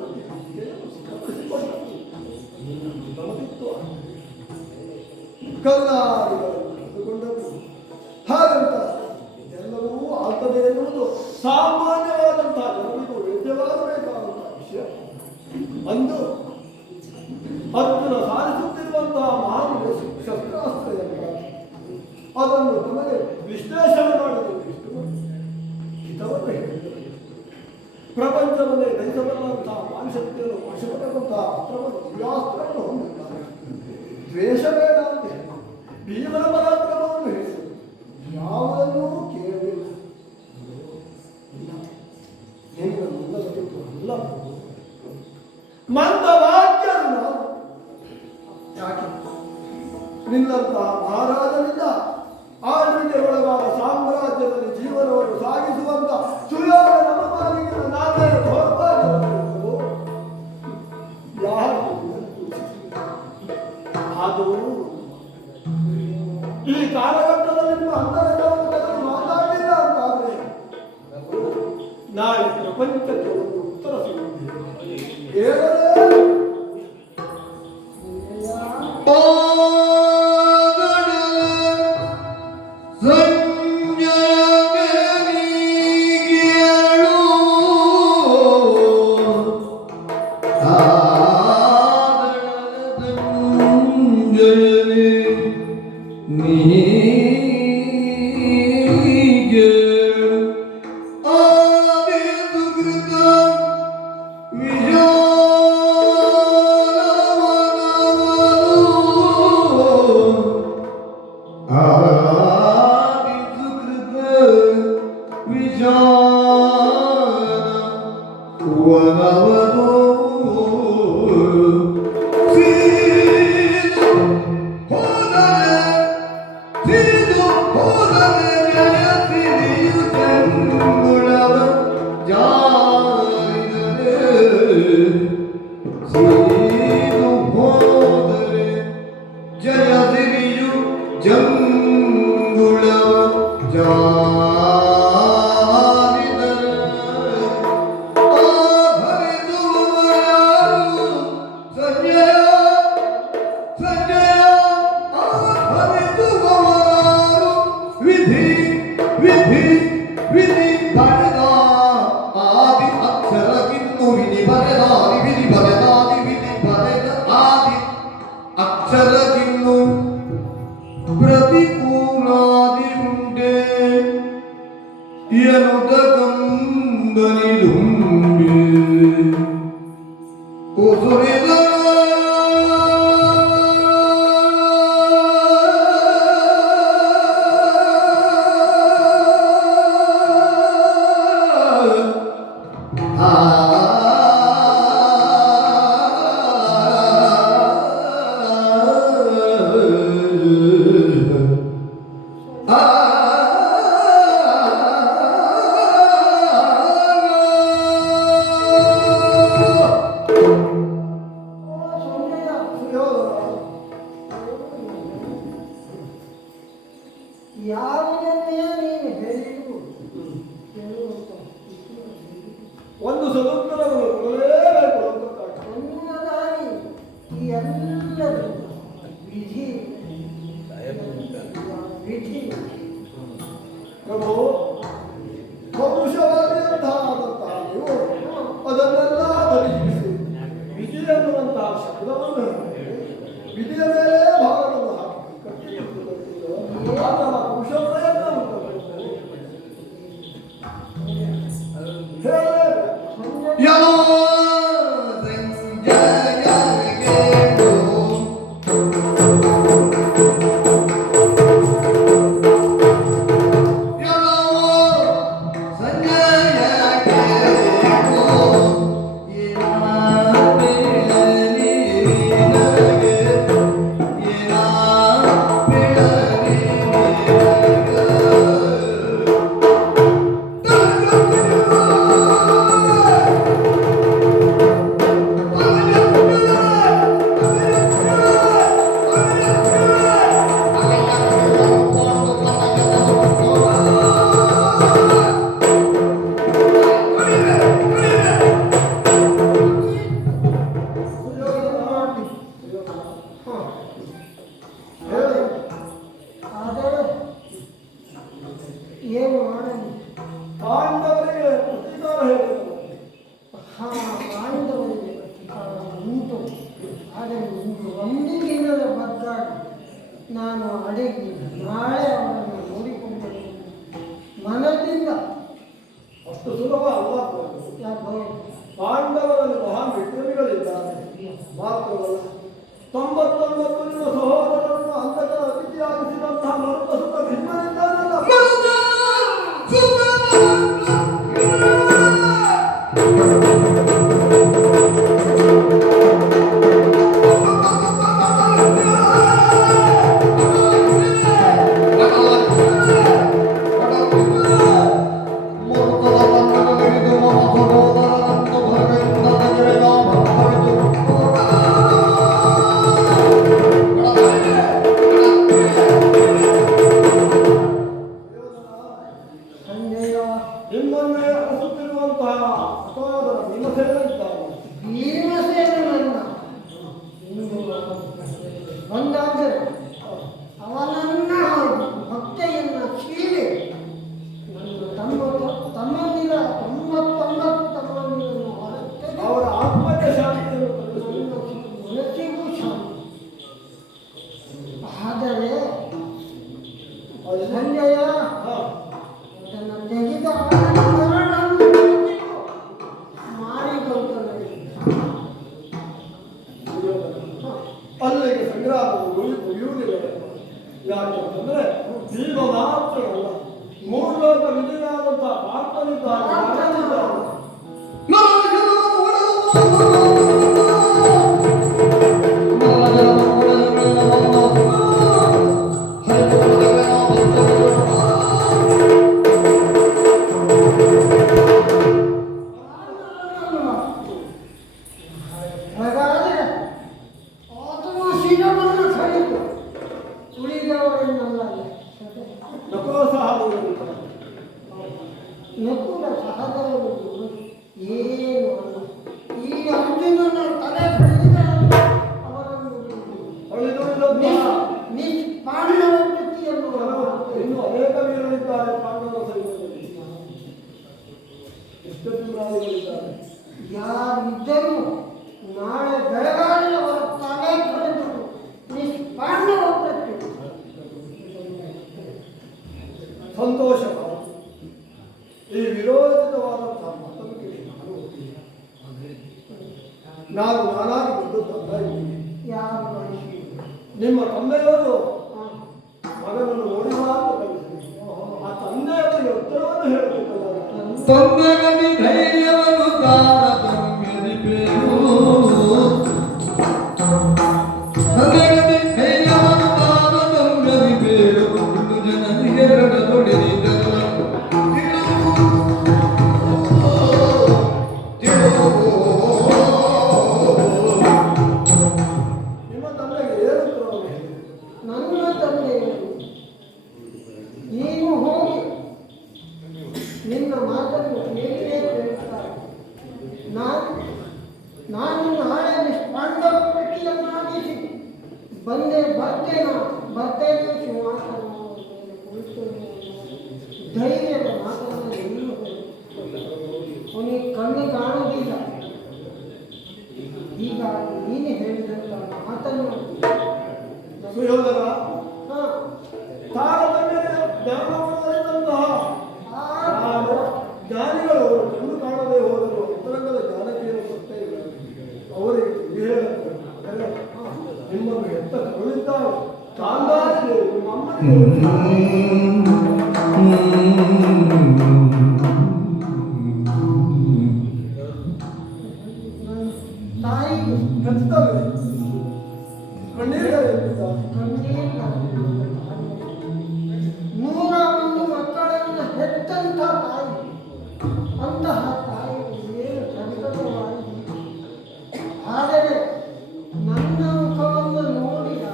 ಕಲ್ಲಾರಿಗಳನ್ನು ಕಳೆದುಕೊಂಡರು. ಹಾಗಂತ ಎಲ್ಲವೂ ಆಗ್ತದೆ ಎನ್ನುವುದು ಸಾಮಾನ್ಯವಾದಂತಹ ಜನರಿಗೂ ವೇದ್ಯವಾಗಬೇಕಾದಂತಹ ವಿಷಯ. ಅಂದು ಅರ್ಜುನ ಸಾಧಿಸುತ್ತಿರುವಂತಹ ಮಹಾನ್ ಶಸ್ತ್ರಾಸ್ತ್ರ ಅದನ್ನು ತಮಗೆ ವಿಶ್ಲೇಷಣೆ ಮಾಡಿದ ಹಿತವನ್ನು ಹೇಳಿದರು. ಪ್ರಪಂಚವನ್ನೇ ನೈಸಬಲ್ಲಂತಹ ಮಾನಶಕ್ತಿಯನ್ನು ವಶಪಟ್ಟಂತಹ ಅಸ್ತ್ರವನ್ನು ದಿವ್ಯಾಸ್ತ್ರವನ್ನು ಹೊಂದಿದ್ದಾರೆ. ದ್ವೇಷ ಬೇಡ ಅಂತ ಹೇಳಿ ಭೀಮನ ಪರಾಕ್ರಮವನ್ನು ಹೇಳಿದರು. ಯಾವುದನ್ನೂ ಕೇಳಲಿಲ್ಲ. ಅಲ್ಲ ಮಂದ ವಾಕ್ಯರು ನಾವು ಯಾಕೆ ನಿನ್ನಂತಹ ಮಹಾರಾಜನಿಂದ ಆಳ್ವಿಕೆ ಒಳಗಾದ ಸಾಮ್ರಾಜ್ಯದಲ್ಲಿ ಜೀವನವನ್ನು ಸಾಗಿಸುವಂತ ಸುಯೋಗ ನಮ್ಮ ಪಾಲಿಗೆ ನಾನೇ ಹೊರಬಾರದು. ಯಾರು ಅದು ಈ ಕಾಲಘಟ್ಟದಲ್ಲಿ ನಿಮ್ಮ ಅಂತರವನ್ನು ಮಾತಾಡಲಿಲ್ಲ ಅಂತಾದ್ರೆ ನಾಳೆ ಪ್ರಪಂಚಕ್ಕೆ ಒಂದು ಉತ್ತರ ಸಿಗುತ್ತದೆ. ಒಂದು ಸದುತ್ತರವನ್ನು ಕೊಡಲೇಬೇಕು ಪ್ರಭು ವಂಶವಾದಿಯಂತಹ ನೀವು ಅದನ್ನೆಲ್ಲ ಪರಿಶೀಲಿಸಿ ವಿಧಿ ಎನ್ನುವಂತಹ ಶಬ್ದವನ್ನು ವಿಧಿಯ ಮೇಲೆ ಭಾಗವನ್ನು ಹಾಕಿ ಆತನ ಪುರುಷ ಪ್ರಯತ್ನ ಉಂಟು. ಹೇಳಿದರು. ಹಾ, ಪಾಂಡವರಿಗೆ ಪ್ರತೀಕಾರ ಉಂಟು. ಆದರೆ ಇಂದು ಒಂದು ದಿನದ ಬದ್ದಾಡಿ ನಾನು ಅಡಗಿ ನಾಳೆ ಅವರನ್ನು ನೋಡಿಕೊಂಡು ಮನದಿಂದ. ಅಷ್ಟು ಸುಲಭ ಅಲ್ಲ. ಯಾಕೆ ಪಾಂಡವರಲ್ಲಿ ಮಹಾನ್ ವಿಕ್ರಮಿಗಳಿದ್ದಾರೆ. ಮಾತ್ರವಲ್ಲ 99 ನಿಮ್ಮ ಸಹೋದರರನ್ನು ಅಂತಕರ ಅತಿಥಿಯಾಗಿಸಿದಂತಹ ಮರುತ ಸುತ ಭೀಮನಿದ್ದಾನಲ್ಲ. ಸಂಜಯ ನಿಮ್ಮನ್ನೇ ಅರಸುತ್ತಿರುವಂತಹ ಸಹೋದರ ಭೀಮಸೇನ ಇದ್ದಾನೆ. ಭೀಮಸೇನನನ್ನ ಇಂದು ಬಂದಾದರೆ ಅವನನ್ನ ಭಕ್ತೆಯನ್ನ ಕೀಳಿ ನನ್ನ ತಮ್ಮಂದಿರ 99 ತಮ್ಮಂದಿರನ್ನು ಹೊರತೆಗೆ ಅವರ ಆತ್ಮಕ್ಕೆ ಶಾಂತಿಯನ್ನು ಕಲಿಸಿ ಮನಸ್ಸಿಗೂ ಶಾಂತಿ. ಆದರೆ ಸಂಜಯ ಅದನ್ನು ತೆಗೆದ ಮಾರಿಕೊಂಡರೆ ಅಲ್ಲಿಗೆ ಸಂಗ್ರಾಮವು ಮುಗಿಯುವುದಿಲ್ಲ. ಯಾಕೆಂದರೆ ಭೀಮ ಮಾತ್ರವಲ್ಲ, ಮೂರ್ಲೋಕ ವಿಜಯಾದಂತಹ ಪಾರ್ಥನಿದ್ದಾನೆ. ಹಾಗಾದರೆ ಆತನ ಶಿರವನ್ನು ಕಡಿದು ಉಳಿದವರನ್ನೆಲ್ಲ ನಕುಲ ಸಹೋದರರಿದ್ದಾರೆ. ನಕುಲ ಸಹೋದರರು ಏನು ಅಲ್ಲ. ಈ ಅರ್ಜುನನ ತಲೆ ಕಡಿದ ಅವರನ್ನು ಪಾಂಡವ ವೃತ್ತಿಯನ್ನು ಇನ್ನು ಅನೇಕ ವೀರರಿದ್ದಾರೆ ಪಾಂಡವರ ಸೈನ್ಯದಲ್ಲಿ. ಎಷ್ಟು ವೀರರಿದ್ದಾರೆ. ಯಾರಿದ್ದರೂ ನಾಳೆ ಬೆಳಗಾವಿ ಅವರ ತಲೆ ಕಡಿದು ಪಾಂಡವ ವೃತ್ತಿ. ಸಂತೋಷ. ಈ ವಿರೋಚಿತವಾದಂತಹ ಮಾತನ್ನು ಕೇಳಿ ನಾನು ನಾನಾಗಿ ಬಂದು ತಂದ ಇದ್ದೀನಿ. ಯಾರು ಮನುಷ್ಯ ನಿಮ್ಮ ತಂದೆಯವರು ಮಗನನ್ನು ನೋಡಿದ ಅಂತ ಕಲಿಸಿ ಆ ತಂದೆಯವರಿಗೆ ಉತ್ತರವನ್ನು ಹೇಳಬೇಕಲ್ಲ. ತೊಂದಗದಿ ಧೈರ್ಯವನ್ನು ತಾರತಮ್ಯದಿ ಬೇರು ತೊಂದಗದಿ ಧೈರ್ಯವನ್ನು ತಾರತಮ್ಯದಿ ಬೇರು ಇನ್ನು ಜನರಿಗೆ ಹೊಡೆದಿದ್ದಲ್ಲ ನಿಮ್ಮ ತಂದೆಗೆ ಏನು ಉತ್ತರವನ್ನು ಹೇಳಿ? ನನ್ನ ತಂದೆಯವರು ನೀನು ಹೋಗಿ ನಿನ್ನ ಮಾತನ್ನು ಕೇಳಿಯೇ ಕೇಳುತ್ತಾರೆ. ನಾನು ನಾಳೆ ಪಾಂಡವ ಪಟ್ಟಿಯನ್ನಾಗಿಸಿ ಬರ್ತೇನೆ ಸಿಂಹಾಸನದ ಮೇಲೆ ಕುಳಿತು ಧೈರ್ಯದ ಮಾತನ್ನು ಎಲ್ಲೂ ಅವನಿಗೆ ಕಣ್ಣು ಕಾಣುವುದಿಲ್ಲ. ಹೀಗಾಗಿ ನೀನು ಹೇಳಿದಂಥ ಮಾತನ್ನು ಸುಯೋಧನ ಹಾ ತಾರತಮ್ಯ ಜ್ಞಾನವಂತರಂತಹ ಜ್ಞಾನಿಗಳು ಕಣ್ಣು ಕಾಣದೆ ಹೋದರು ಅಂತರಂಗದ ಜ್ಞಾನಕ್ಕೆ ಕೊಟ್ಟೇ ಇಲ್ಲ. ಅವರಿಗೆ ಹೇಳುತ್ತಾರೆ ನಿಮ್ಮನ್ನು ಎತ್ತ ಕರುಳಿದ್ದಾರೆ ಚಾಂದಾರಿ ನಿಮ್ಮ ಅಮ್ಮನಿಗೆ ತಾಯಿ ಕರ್ತವ್ಯ ಕಣ್ಣೀರಿದ್ದಾರೆ. ಕಣ್ಣೀರಿನ 101 ಮಕ್ಕಳನ್ನು ಹೆತ್ತಂಥ ತಾಯಿ. ಅಂತಹ ತಾಯಿ ಏನು ಸಂತತವಾಗಿ. ಆದರೆ ನನ್ನ ಮುಖವನ್ನು ನೋಡಿದ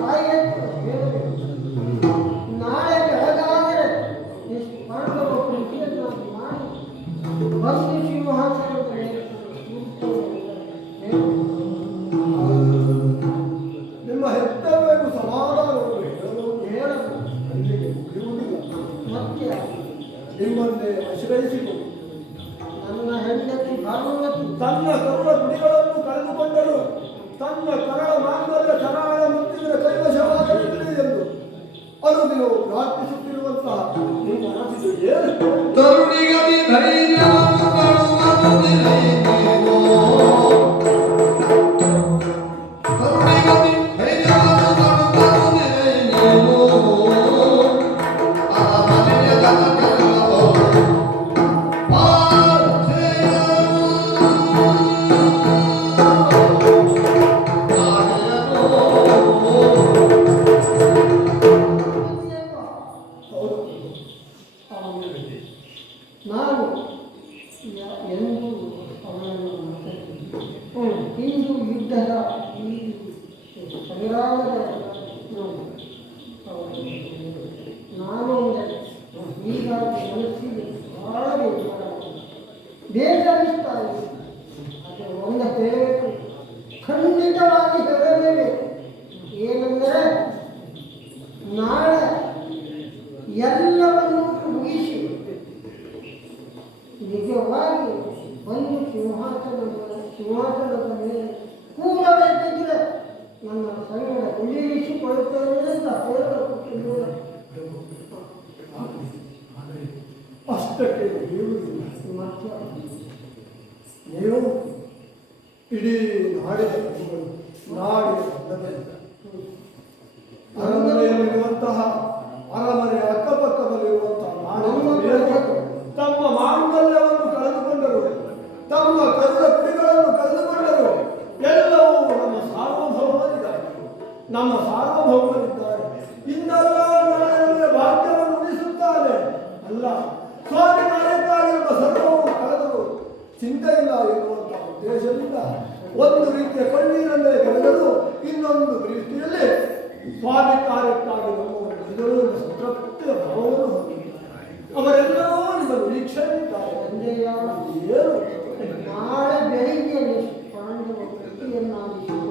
ತಾಯಿಗೆ ಹೇಳಿದೆ ನಾಳೆ ಬೆಳಗಾದರೆ ಪಾಂಡವ ಪ್ರೀತಿಯನ್ನು ಮಾಡಿ ಬಂದು ಸಿಂಹಾಸನದ ಮೇಲೆ ನಿಮ್ಮ ಹೆತ್ತವರಿಗೂ ಸಮಾಧಾನವನ್ನು ಹೇಳಲು ಹೇಳಲು ಅಲ್ಲಿಗೆ ಮುಗಿಯುವುದಿಲ್ಲ. ಸತ್ಯ. ನಿಮ್ಮನ್ನೇ ಆಶ್ರಯಿಸಿತು. ನನ್ನ ಹೆಂಡತಿ ಭಾನುಮತಿ ತನ್ನ ಕರುಳ ಗುಡಿಗಳನ್ನು ಕಳೆದುಕೊಂಡರು. ತನ್ನ ಕರಳ ಮಾಂಗಲ್ಯ ಕರಾಳ ಮುತ್ತಿನ ಕೈವಶವಾಗಲಿಲ್ಲ ಎಂದು ಅನುದಿನವು ಪ್ರಾರ್ಥಿಸುತ್ತಿರುವಂತಹ ನಿಮ್ಮ ಮನಸ್ಸಿಗೆ ಏನು? ತರುಣಿಗತಿ ಧೈರ್ಯವನ್ನು ಕೊಡುವುದಿಲ್ಲ ನೀವು. ತರುಣಿಗತಿ ಧೈರ್ಯವನ್ನು ಕೊಡುವುದಿಲ್ಲ ನೀವು. ಆ ಮನೆಯ ಜನತೆಲ್ಲವೂ ಹೌದು. ನಾನು ಎಂದು ಅವನನ್ನು ಹಿಂದೂ ಯುದ್ಧದ ಈ ಸಂಗ್ರಾಮದ ನಾನು ಹೀಗಾಗಿ ಮನಸ್ಸಿಗೆ ಬಹಳ ಬೇಸರಿಸ್ತಾ ಇದೆ. ಅದು ಒಂದು ಹೇಳಬೇಕು, ಖಂಡಿತವಾಗಿ ಹೇಳಬೇಕು. ಏನೆಂದರೆ ನಾಳೆ ಎಲ್ಲವನ್ನೂ ಮುಗಿಸಿ ನಿಜವಾಗಿ ಒಂದು ಸಿಂಹಾಸನದ ಮೇಲೆ ಕೂಡಬೇಕಿದ್ರೆ ನನ್ನ ಸಂಗಡ ಉಳಿರಿಸಿಕೊಳ್ಳುತ್ತೇನೆ ಅಂತ ಹೇಳಬೇಕು. ಅಷ್ಟಕ್ಕೆ ಇರುವುದಿಲ್ಲ. ಮತ್ತೆ ನೀವು ಇಡೀ ನಾಡಿನ ಅರಮನೆಯಲ್ಲಿರುವಂತಹ ಅರಮನೆ ಅಕ್ಕಪಕ್ಕದಲ್ಲಿರುವಂತಹ ನಾಡಿನ ತಮ್ಮ ಮಾಂಗಲ್ಯವನ್ನು ಕಳೆದುಕೊಂಡರು, ತಮ್ಮ ಕರುಳ ಕುಡಿಗಳನ್ನು ಕಳೆದುಕೊಂಡರು. ಎಲ್ಲವೂ ನಮ್ಮ ಸಾರ್ವಭೌಮರಿದ್ದಾರೆ. ಇನ್ನೆಲ್ಲ ನಾಳೆ ಭಾಗ್ಯವನ್ನು ಉಳಿಸುತ್ತಾರೆ. ಅಲ್ಲ, ಸ್ವಾಮಿ ಕಾರ್ಯಕ್ಕಾಗಿರುವ ಸರ್ವವು ಕಳೆದರು, ಚಿಂತೆ ಇಲ್ಲ ಎನ್ನುವಂತಹ ಉದ್ದೇಶದಿಂದ ಒಂದು ರೀತಿಯ ಕಣ್ಣೀರನ್ನೇ ಕಳೆದರು, ಇನ್ನೊಂದು ರೀತಿಯಲ್ಲಿ ಸ್ವಾಮಿ ಕಾರ್ಯಕ್ಕಾಗಿ ನಮ್ಮವರು ಸಂತೃಪ್ತಿಯ ಭಾವವನ್ನು ಹೊಂದಿದ್ದಾರೆ. ಅವರೆಲ್ಲರೂ ನಿಮ್ಮ ನಿರೀಕ್ಷೆಯಿದ್ದಾರೆ. ಏನು ನಾಳೆ ಬೆಳಿಗ್ಗೆ ಪಾಂಡವ ಕೃತಿಯನ್ನಾಗಿಸಿಕೊಂಡು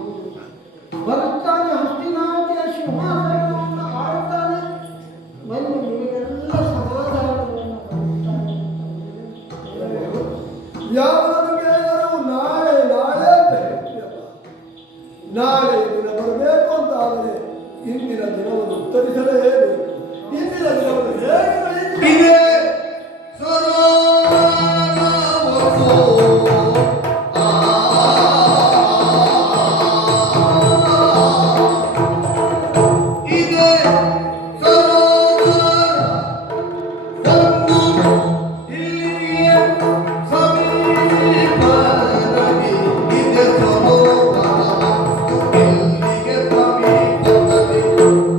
ಬರುತ್ತಾನೆ, ಹಸ್ತಿನಾವತಿಯ ಸಿಂಹಾಸನವನ್ನು ಆಳುತ್ತಾನೆ, ಬಂದು ನಿಮಗೆಲ್ಲ ಸಮಾಧಾನವನ್ನು ಕೊಡುತ್ತಾನೆ. ಯಾವುದು ಕೇಳಿದರೂ ನಾಳೆ ನಾಳೆ ಅಂತ ಹೇಳ್ತೀಯಲ್ಲ. ನಾಳೆ ದಿನ ಬರಬೇಕು ಅಂತ ಆದರೆ ಇಂದಿನ ದಿನವನ್ನು ಉತ್ತರಿಸಲೇಬೇಕು. ಇಂದಿನ ದಿನವನ್ನು ಹೇಗೆ ಕಳೆಯುತ್ತೀರಿ? ಇದೆ ಸರೋವರವೋ ಇದೆ ಸರೋವರ ಒಂದು ಇಲ್ಲಿಯ ಸಮೀಪದಲ್ಲಿ ಇದೆ ಸರೋವರ ಇಲ್ಲಿಗೆ ಸಮೀಪದಲ್ಲಿ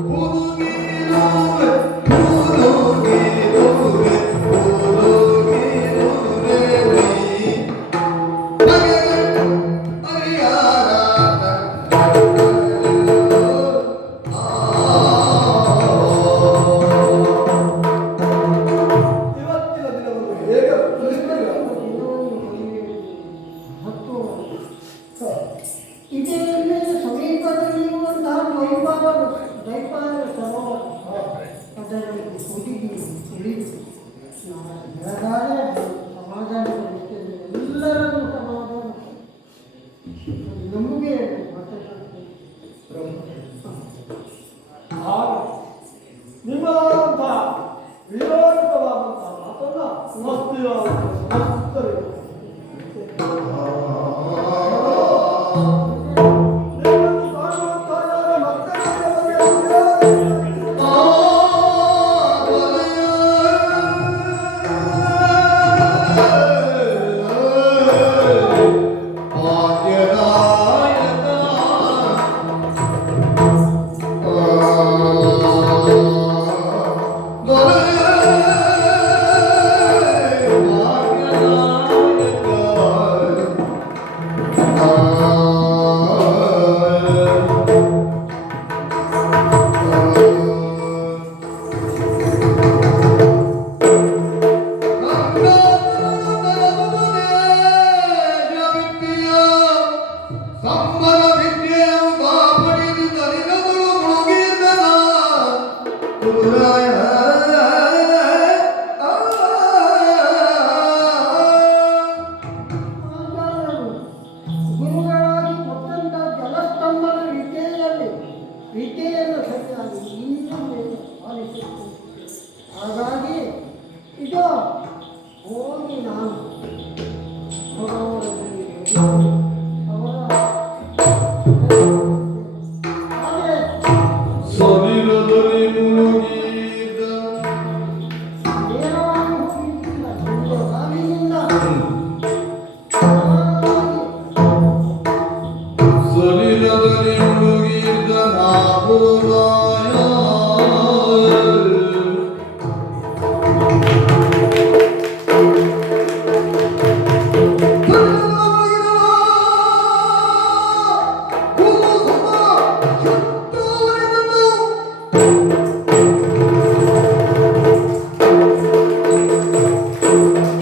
ಹುದುಗಿರುವೆ ಹುದುಗಿರುವೆ ಹುದುಗಿರುವೆ ಇವತ್ತಿನ ದಿನವನ್ನು ಹೇಗೆ ಉತ್ತರಿಸ್ತೀರಾ? ಇದೇ ಸಮೀಪದಲ್ಲಿರುವಂತಹ ದೈಪಾಯನ ಸರೋವರ, ಅದರಲ್ಲಿ ಕುಡಿದು ಬೆಳಗಾದ ಸಮಾಧಾನ ಪಡಿಸ್ತೇನೆ. ಎಲ್ಲರನ್ನು ಸಮಾಧಾನ ನಮಗೆ ನಿಮ್ಮದಾದಂತಹ ವಿರೋಧವಾದಂತಹ ಮಾತನ್ನ ಸಮಸ್ತರು Oh ಹಾಗಾಗಿ ಇದು ಹೋಗಿ ನಾನು ಹಾಗೆ ಸವಿಲದಲ್ಲಿ ಮುಳುಗಿದ ನೇರವಾಗಿ ಹೋಗಿದ್ದಿಲ್ಲ ಗಾಳಿಯಿಂದ ಸವಿಲದಲ್ಲಿ ಮುಳುಗಿದ ನಾಗುರಾಯ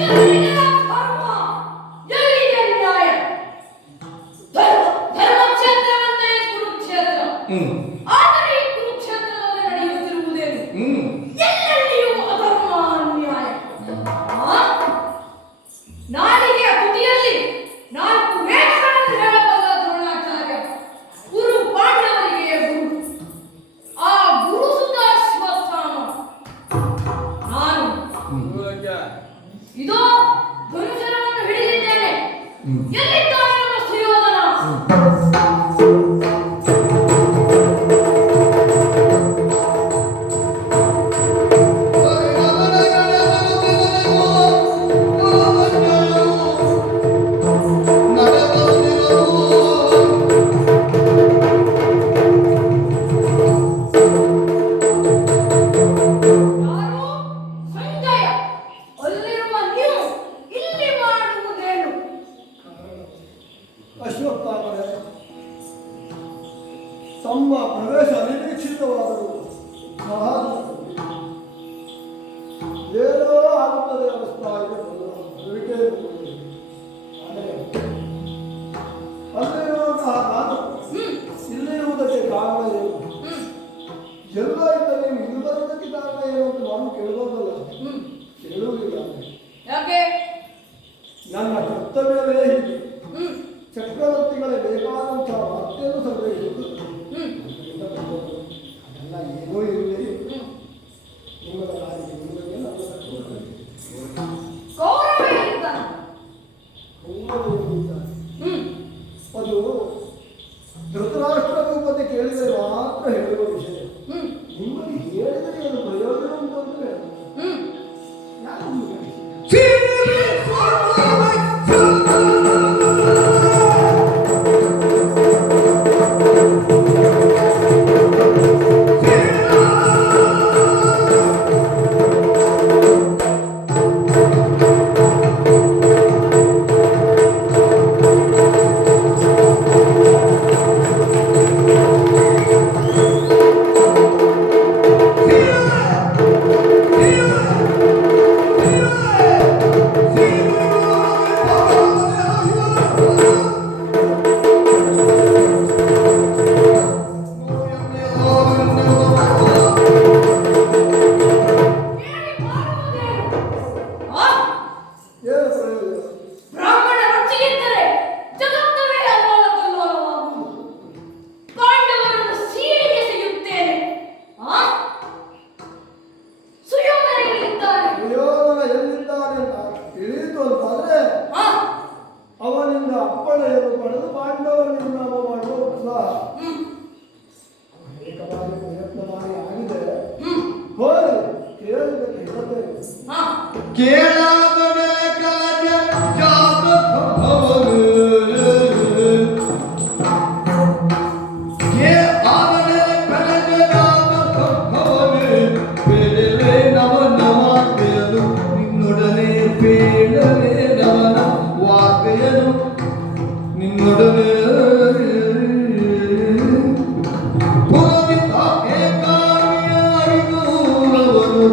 ಎಲ್ಲಿದೆ ಧರ್ಮ? ಎಲ್ಲಿದೆ ನ್ಯಾಯ? ಧರ್ಮಕ್ಷೇತ್ರವಂತೆ ಕುರುಕ್ಷೇತ್ರ. ಆದರೆ ಈ ಕುರುಕ್ಷೇತ್ರದಲ್ಲಿ ನಡೆಯುತ್ತಿರುವುದೇನು? ಎಲ್ಲೆಲ್ಲಿಯೂ ಅಧರ್ಮ ಅನ್ಯಾಯ. ಆ? ನಾಲಿಗೆಯ ತುದಿಯಲ್ಲಿ 4 ವೇದಗಳನ್ನು ಹೇಳಬಲ್ಲ ದ್ರೋಣಾಚಾರ್ಯ ಗುರು ಪಾಂಡವರಿಗೆ ಗುರು. ಆ ಗುರು ಸುತ ಅಶ್ವತ್ಥಾಮ. ನಾನು ಇದೋ ಧನುಷರವನ್ನು ಹಿಡಿದಿದ್ದೇನೆ. ಎಲ್ಲಿದ್ದಾನೆ ನಮ್ಮ ಸುಯೋಧನ? ಯಾರು? ಸಂಜಯ. ಅಲ್ಲಿರುವ ನೀವು ಇಲ್ಲಿ ಮಾಡುವುದೇನು? ಅಶ್ವತ್ಥಾಮರೇ, ತಮ್ಮ ಪ್ರವೇಶ ಅನಿರೀಕ್ಷಿತವಾದರೂ ಏನೋ ಆಗುತ್ತದೆ ಅನ್ನಿಸ್ತಾ ಇದೆ. ಅದಕ್ಕೆ ಆದರೆ ಅಲ್ಲಿರುವಂತಹ ನಾನು ಇಲ್ಲಿರುವುದಕ್ಕೆ ಕಾರಣ ಏನು? ಎಲ್ಲ ಇದ್ದ ನೀವು ಇಲ್ಲಿ ಬರುವುದಕ್ಕೆ ಕಾರಣ ಏನು ಅಂತ ನಾನು ಕೇಳುವುದಲ್ಲ, ಕೇಳುವುದಿಲ್ಲ. ಯಾಕೆ? ನನ್ನ ಕರ್ತವ್ಯವೇ ಹೀಗೆ. ಚಕ್ರವರ್ತಿಗಳೇ ಬೇಕಾದಂತಹ ವಾರ್ತೆಯನ್ನು ಸಂಗ್ರಹಿಸುವುದು. ಅದೆಲ್ಲ ಏನೂ ಇರಲಿ, ನಿಮ್ಮದ ಕಾಲಿಗೆ ನಿಮಗೆ ನಮ್ಮ ಕರ್ತವ್ಯ. ಕೌರವ ಎಲ್ಲಿದ್ದಾನೆ? ಅದು ಧೃತರಾಷ್ಟ್ರ ರೂಪತೆ ಕೇಳಿದರೆ ಮಾತ್ರ ಹೇಳುವ ವಿಷಯ. ನಿಮಗೆ ಹೇಳಿದರೆ ಏನು ಪ್ರಯೋಜನ ಉಂಟು ಅಂದರೆ ಯಾರು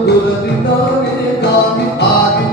ದುರದಿದ್ದಾನೆ ಗಾಮಿ ಆಗಿ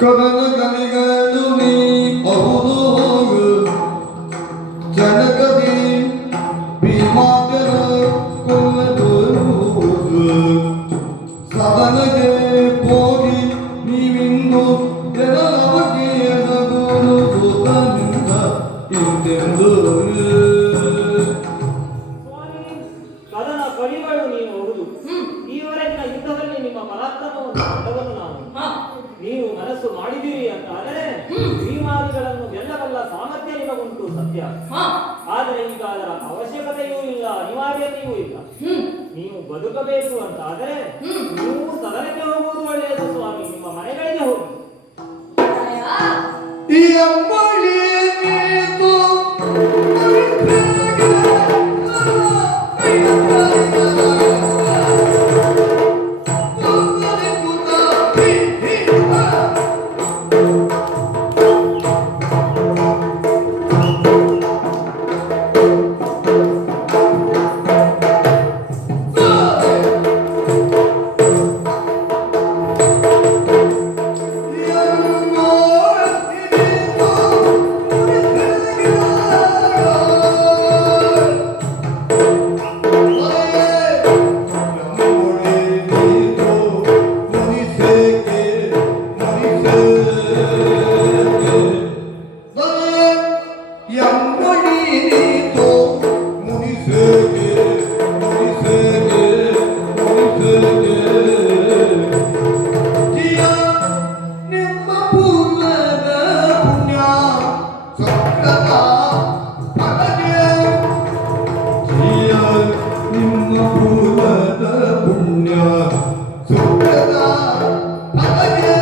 ಕದನ ಕಲಿಗಳು ನೀ ಬಹುದು ಹೋಗು ಜನಗದಿ ಭೀಮಾಕರ ಕೊಲ್ಲದು ಸದನಗೆ ಹೋಗಿ ನೀವಿಂದು ಜನರವಗೆ ಎಡಗೂರು ಸೋತನಿಂದ ಇಂದೆಂದು ಕದನ ಕಲಿಗಳು ನೀವು ಹೌದು. ಈವರೆಗಿನ ಯುದ್ಧದಲ್ಲಿ ನಿಮ್ಮ ಪರಾಕ್ರಮವನ್ನು ಕಂಡವನು ನಾವು. ನೀವು ಮನಸ್ಸು ಮಾಡಿದಿರಿ ಅಂತಾದರೆ ಭೀಮಾದಿಗಳನ್ನು ಗೆಲ್ಲಬಲ್ಲ ಸಾಮರ್ಥ್ಯ ನಿಮಗುಂಟು ಸತ್ಯ. ಆದರೆ ಈಗ ಅದರ ಅವಶ್ಯಕತೆಯೂ ಇಲ್ಲ, ಅನಿವಾರ್ಯತೆಯೂ ಇಲ್ಲ. ನೀವು ಬದುಕಬೇಕು ಅಂತಾದರೆ ನೀವು ಸದನಕ್ಕೆ ಹೋಗುವುದು ಒಳ್ಳೆಯದು ಸ್ವಾಮಿ. ನಿಮ್ಮ ಮನೆಗಳಿಗೆ ಹೋಗಿ. ಈ ಅಮ್ಮಳಿ ನೀತು ನೀನಿತು ಮುನಿಸೇಗೆ ಮುನಿಸೇಗೆ ಮುನಿಸೇಗೆ ಜಿಯ ನಿಮ್ಮ ಪೂರ್ವದ ಪುಣ್ಯ ಸಕೃತ ಫಲಗೆ ಜಿಯ ನಿಮ್ಮ ಪೂರ್ವದ ಪುಣ್ಯ ಸಕೃತ ಫಲಗೆ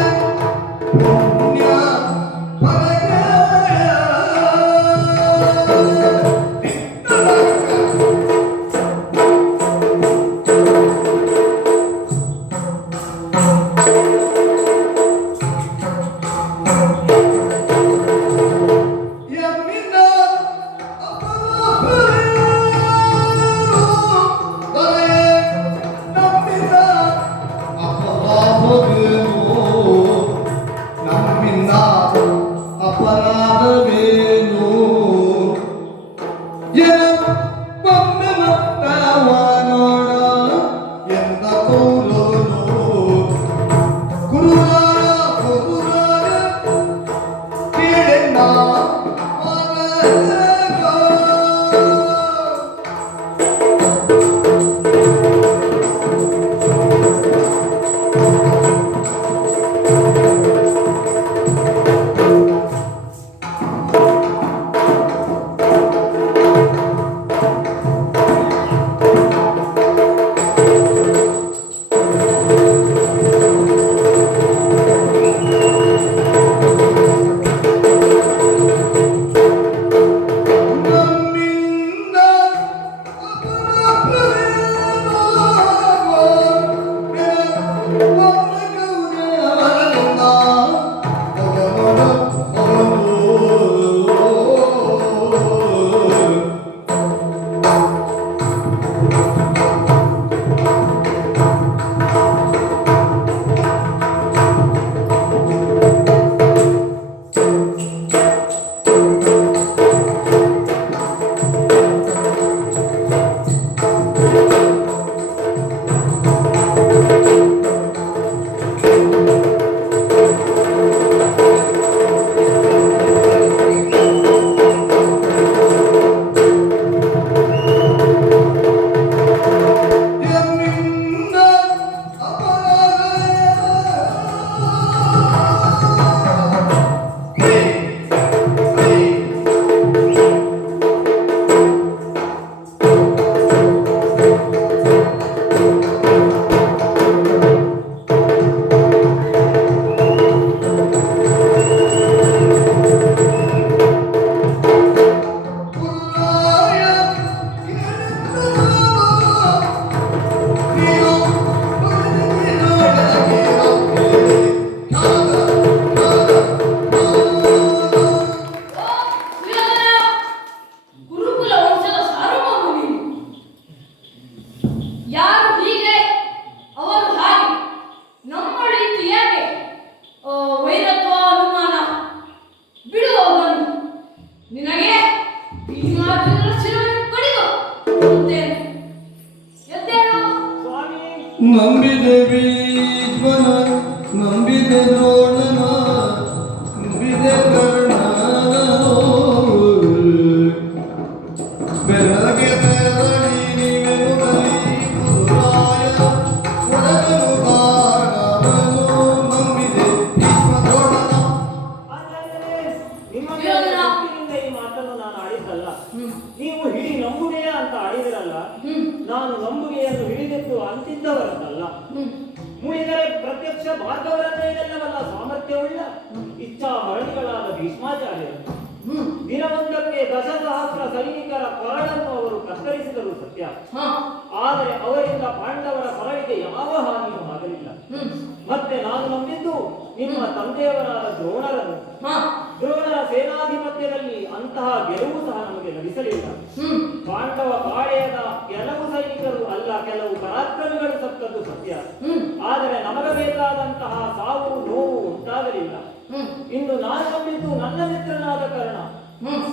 ಪುಣ್ಯ ಫಲಗೆ ಯಮ್ಮಿನ ಅಪರಾಧವೇನು ದಯೆ ನಮ್ಮಿನ ಅಪರಾಧವೇನು ನಮ್ಮಿನ ಅಪರಾಧವೇನು ಒಮ್ಮೆ ಮತ್ತವ ನೋಡ ಎಂದ ಕೌಲೋನು ಗುರುರಾಯ ಗುರುರಾಯ ಕೇಳೆನ್ನ ನಮ್ಮಿಂದ ಗುರುಕುಲ ವಂಶದ ಸಾರ್ವಭೌಮ ನೀನು. ಯಾರು ಹೀಗೆ ಅವರು ಹಾಗೆ ನಮ್ಮಳಿ ಇತ್ತು ಯಾಕೆ ವೈರತ್ವ ಅನುಮಾನ ಬಿಡುವವನು ನಿನಗೆ ಭೀಮಾರ್ಜುನರ ಶಿರವನ್ನು ಕಡಿದು ಕೊಡುತ್ತೇನೆ. ಎದ್ದೇಳು. ಸ್ವಾಮಿ ನಂಬಿದೆ ಭೀಷ್ಮನ ನಂಬಿದೆ ದ್ರೋಣನ ನಂಬಿದೆ ಕರ್ಣನೋ ಬೆರಗೆ ತೆರಳಿ ನೀವೆನುಗಲಿ ಗುರುರಾಯ ಒಡಗನು ದಾನವನು ನಂಬಿದೆ ಭೀಷ್ಮ ದ್ರೋಣನ ಹಾಗಾದರೆ ನಿಮ್ಮ ಯೋಧನ. ಭಕ್ತಿಯಿಂದ ಈ ಮಾತನ್ನು ನಾನು ಆಡಿದ್ದಲ್ಲ. ನೀವು ಹಿಡಿ ನಂಬುಗೆಯ ಅಂತ ಆಡಿದಿರಲ್ಲ. ನಾನು ನಂಬುಗೆಯನ್ನು ಹಿಡಿದಿದ್ದು ಅಂತಿದ್ದವರದ್ದಲ್ಲ. ಮುಳಿದರೆ ಪ್ರತ್ಯಕ್ಷ ಭಾರ್ಗವರನ್ನೇನೆಲ್ಲವಲ್ಲ ಸಾಮರ್ಥ್ಯವುಳ್ಳ ಇಚ್ಛಾ ಮರಣಿಗಳಾದ ಭೀಷ್ಮಾಚಾರ್ಯರು. ದಿನವೊಂದಕ್ಕೆ ದಶಸಹಸ್ರ ಸೈನಿಕರ ಕೊರಳನ್ನು ಅವರು ಕತ್ತರಿಸಿದರು ಸತ್ಯ. ಆದರೆ ಅವರಿಂದ ಪಾಂಡವರ ಕೊರಳಿಗೆ ಯಾವ ಹಾನಿಯೂ ಆಗಲಿಲ್ಲ. ಮತ್ತೆ ನಾನು ನಂಬಿದ್ದು ನಿಮ್ಮ ತಂದೆಯವರಾದ ದ್ರೋಣರನ್ನು. ದ್ರೋಣರ ಸೇನಾಧಿಪತ್ಯದಲ್ಲಿ ಅಂತಹ ಗೆಲುವು ಸಹ ನಮಗೆ ಲಭಿಸಲಿಲ್ಲ. ಪಾಂಡವ ಪಾಳೆಯದ ಕೆಲವು ಸೈನಿಕರು ಅಲ್ಲ, ಕೆಲವು ಪರಾಕ್ರಮಿಗಳು ಸತ್ತದ್ದು ಸತ್ಯ. ಆದರೆ ನಮಗೆ ಬೇಕಾದಂತಹ ಸಾವು ನೋವು ಉಂಟಾಗಲಿಲ್ಲ. ಇನ್ನು ನಾನು ನಂಬಿದ್ದು ನನ್ನ ಮಿತ್ರನಾದ ಕರ್ಣ.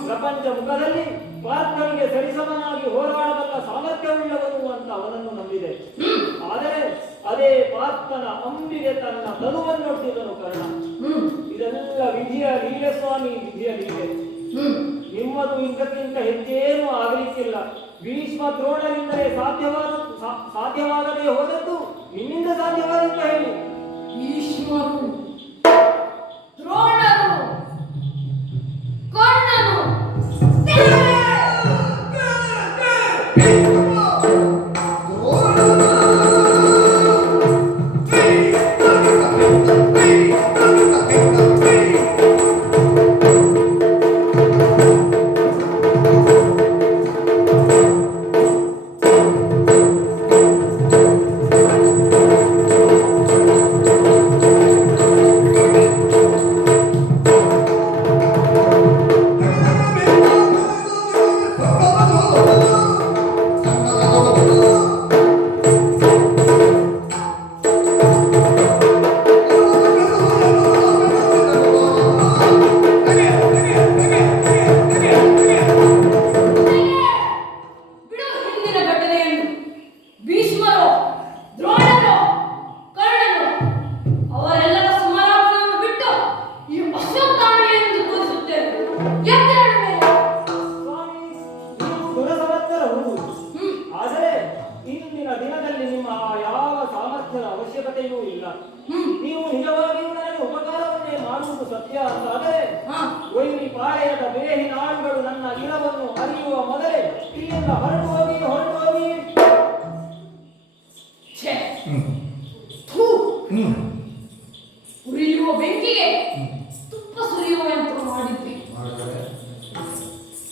ಪ್ರಪಂಚ ಮುಖದಲ್ಲಿ ಪಾರ್ಥನಿಗೆ ಸರಿಸಮನಾಗಿ ಹೋರಾಡಬಲ್ಲ ಸಾಮರ್ಥ್ಯವುಳ್ಳವನು ಅಂತ ಅವನನ್ನು ನಂಬಿದೆ. ಆದರೆ ಅದೇ ಪಾರ್ಥನ ಅಂಬಿಗೆ ತನ್ನ ತನುವನ್ನೊಡ್ಡಿದನು ಕರ್ಣ. ಇದೆಲ್ಲ ವಿಧಿಯ ಲೀಲೆ ಸ್ವಾಮಿ, ವಿಧಿಯ ಲೀಲೆ. ನಿಮ್ಮದು ಇದಕ್ಕಿಂತ ಹೆಚ್ಚೇನೂ ಆಗಲಿಕ್ಕಿಲ್ಲ. ಭೀಷ್ಮ ದ್ರೋಣರಿಂದಲೇ ಸಾಧ್ಯವಾಗದೇ ಹೋದದ್ದು ನಿನ್ನಿಂದ ಸಾಧ್ಯವಾದಂತ ಹೇಳಿ. ಭೀಷ್ಮರು, ದ್ರೋಣರು, ಕರ್ಣನು ಬಿಡು ಹಿಂದಿನ ಘಟನೆಯನ್ನು. ಭೀಷ್ಮರು, ದ್ರೋಣರು, ಕರ್ಣನು ಅವರೆಲ್ಲರ ಸುಮರಾಗುವನ್ನು ಬಿಟ್ಟು ಈ ಅಶ್ವತ್ಥಾಮನೆಯನ್ನು ತೋರಿಸುತ್ತೇನೆ. ಎದ್ದೇಳು ಮೇಲೆ. ಸ್ವಾಮಿ, ನೀವು ಗುಣಸಮರ್ಥರ ಹುಡುಗ. ಆದರೆ ಇಂದಿನ ದಿನದಲ್ಲಿ ನಿಮ್ಮ ಯಾವ ಸಾಮರ್ಥ್ಯದ ಅವಶ್ಯಕತೆಯೂ ಇಲ್ಲ. ನೀವು ನಿಜವಾಗಿಯೂ ನನಗೆ ಉಪಕಾರವನ್ನೇ ಮಾಡುವುದು ಸತ್ಯ ಅಂತಾದರೆ ವೈರಿ ಪಾಳೆಯದ ಬೇಹಿ ನಾಳುಗಳು ನನ್ನ ಇಳವನ್ನು ಅರಿಯುವ ಮೊದಲೇ ಇಲ್ಲಿಂದ ಹೊರಟು ಹೋಗಿ. ಛೇ, ಥೂ. ಉರಿಯುವ ಬೆಂಕಿಗೆ ತುಪ್ಪ ಸುರಿಯುವಂತ ಮಾಡಿದ್ವಿ.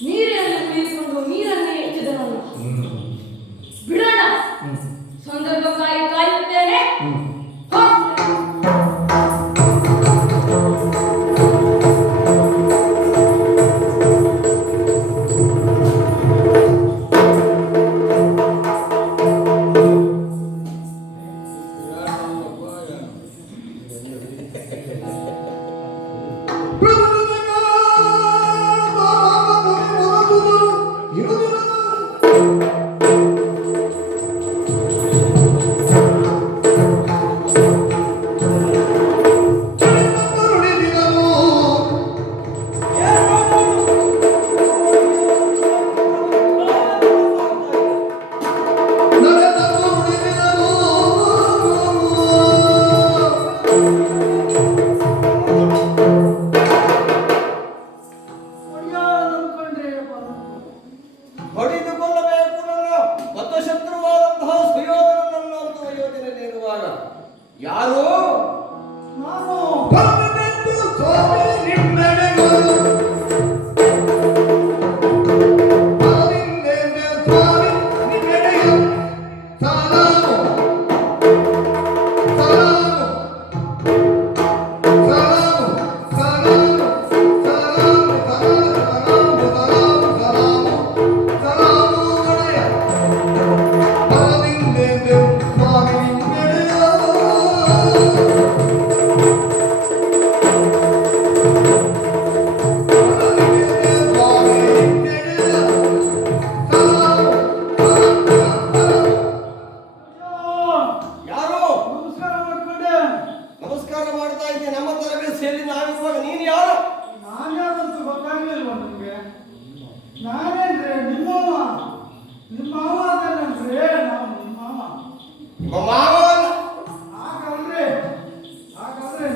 ನೀರಿನಲ್ಲಿ ಕುಯ್ದುಕೊಂಡು ನೀರನ್ನೇ ಎತ್ತಿದನಲ್ಲ. ಬಿಡೋಣ, ಸಂದರ್ಭಕ್ಕಾಗಿ ಕಾಯುತ್ತೇನೆ. ಹೊಡೆದುಕೊಳ್ಳಬೇಕು ನನ್ನ ಮತಶತ್ರುವಾದಂತಹ ಸುಯೋಧನನನ್ನು ಅಂತ ಯೋಜನೆಯಲ್ಲಿರುವಾಗ ಯಾರು ನಾನು ನಮಸ್ಕಾರ ಮಾಡ್ತಾ ಇದ್ದೆ. ನಮ್ಮ ತರಬೇತಿಯಲ್ಲಿ ನಾವಿರುವಾಗ ನೀನು ಯಾರು? ನಾನ್ಯಾರಂತೂ ಗೊತ್ತಾಗ್ಲಿಲ್ವ ನಿಮ್ಗೆ? ನಾನೇನ್ರಿ ನಿಮ್ಮಮ್ಮ. ನಿಮ್ಮ ಮಾವ ಅದೇನಂದ್ರೆ ನಾವು ನಿಮ್ಮ ಮಾವ. ಮಾವ ಹಾಗಾದ್ರೆ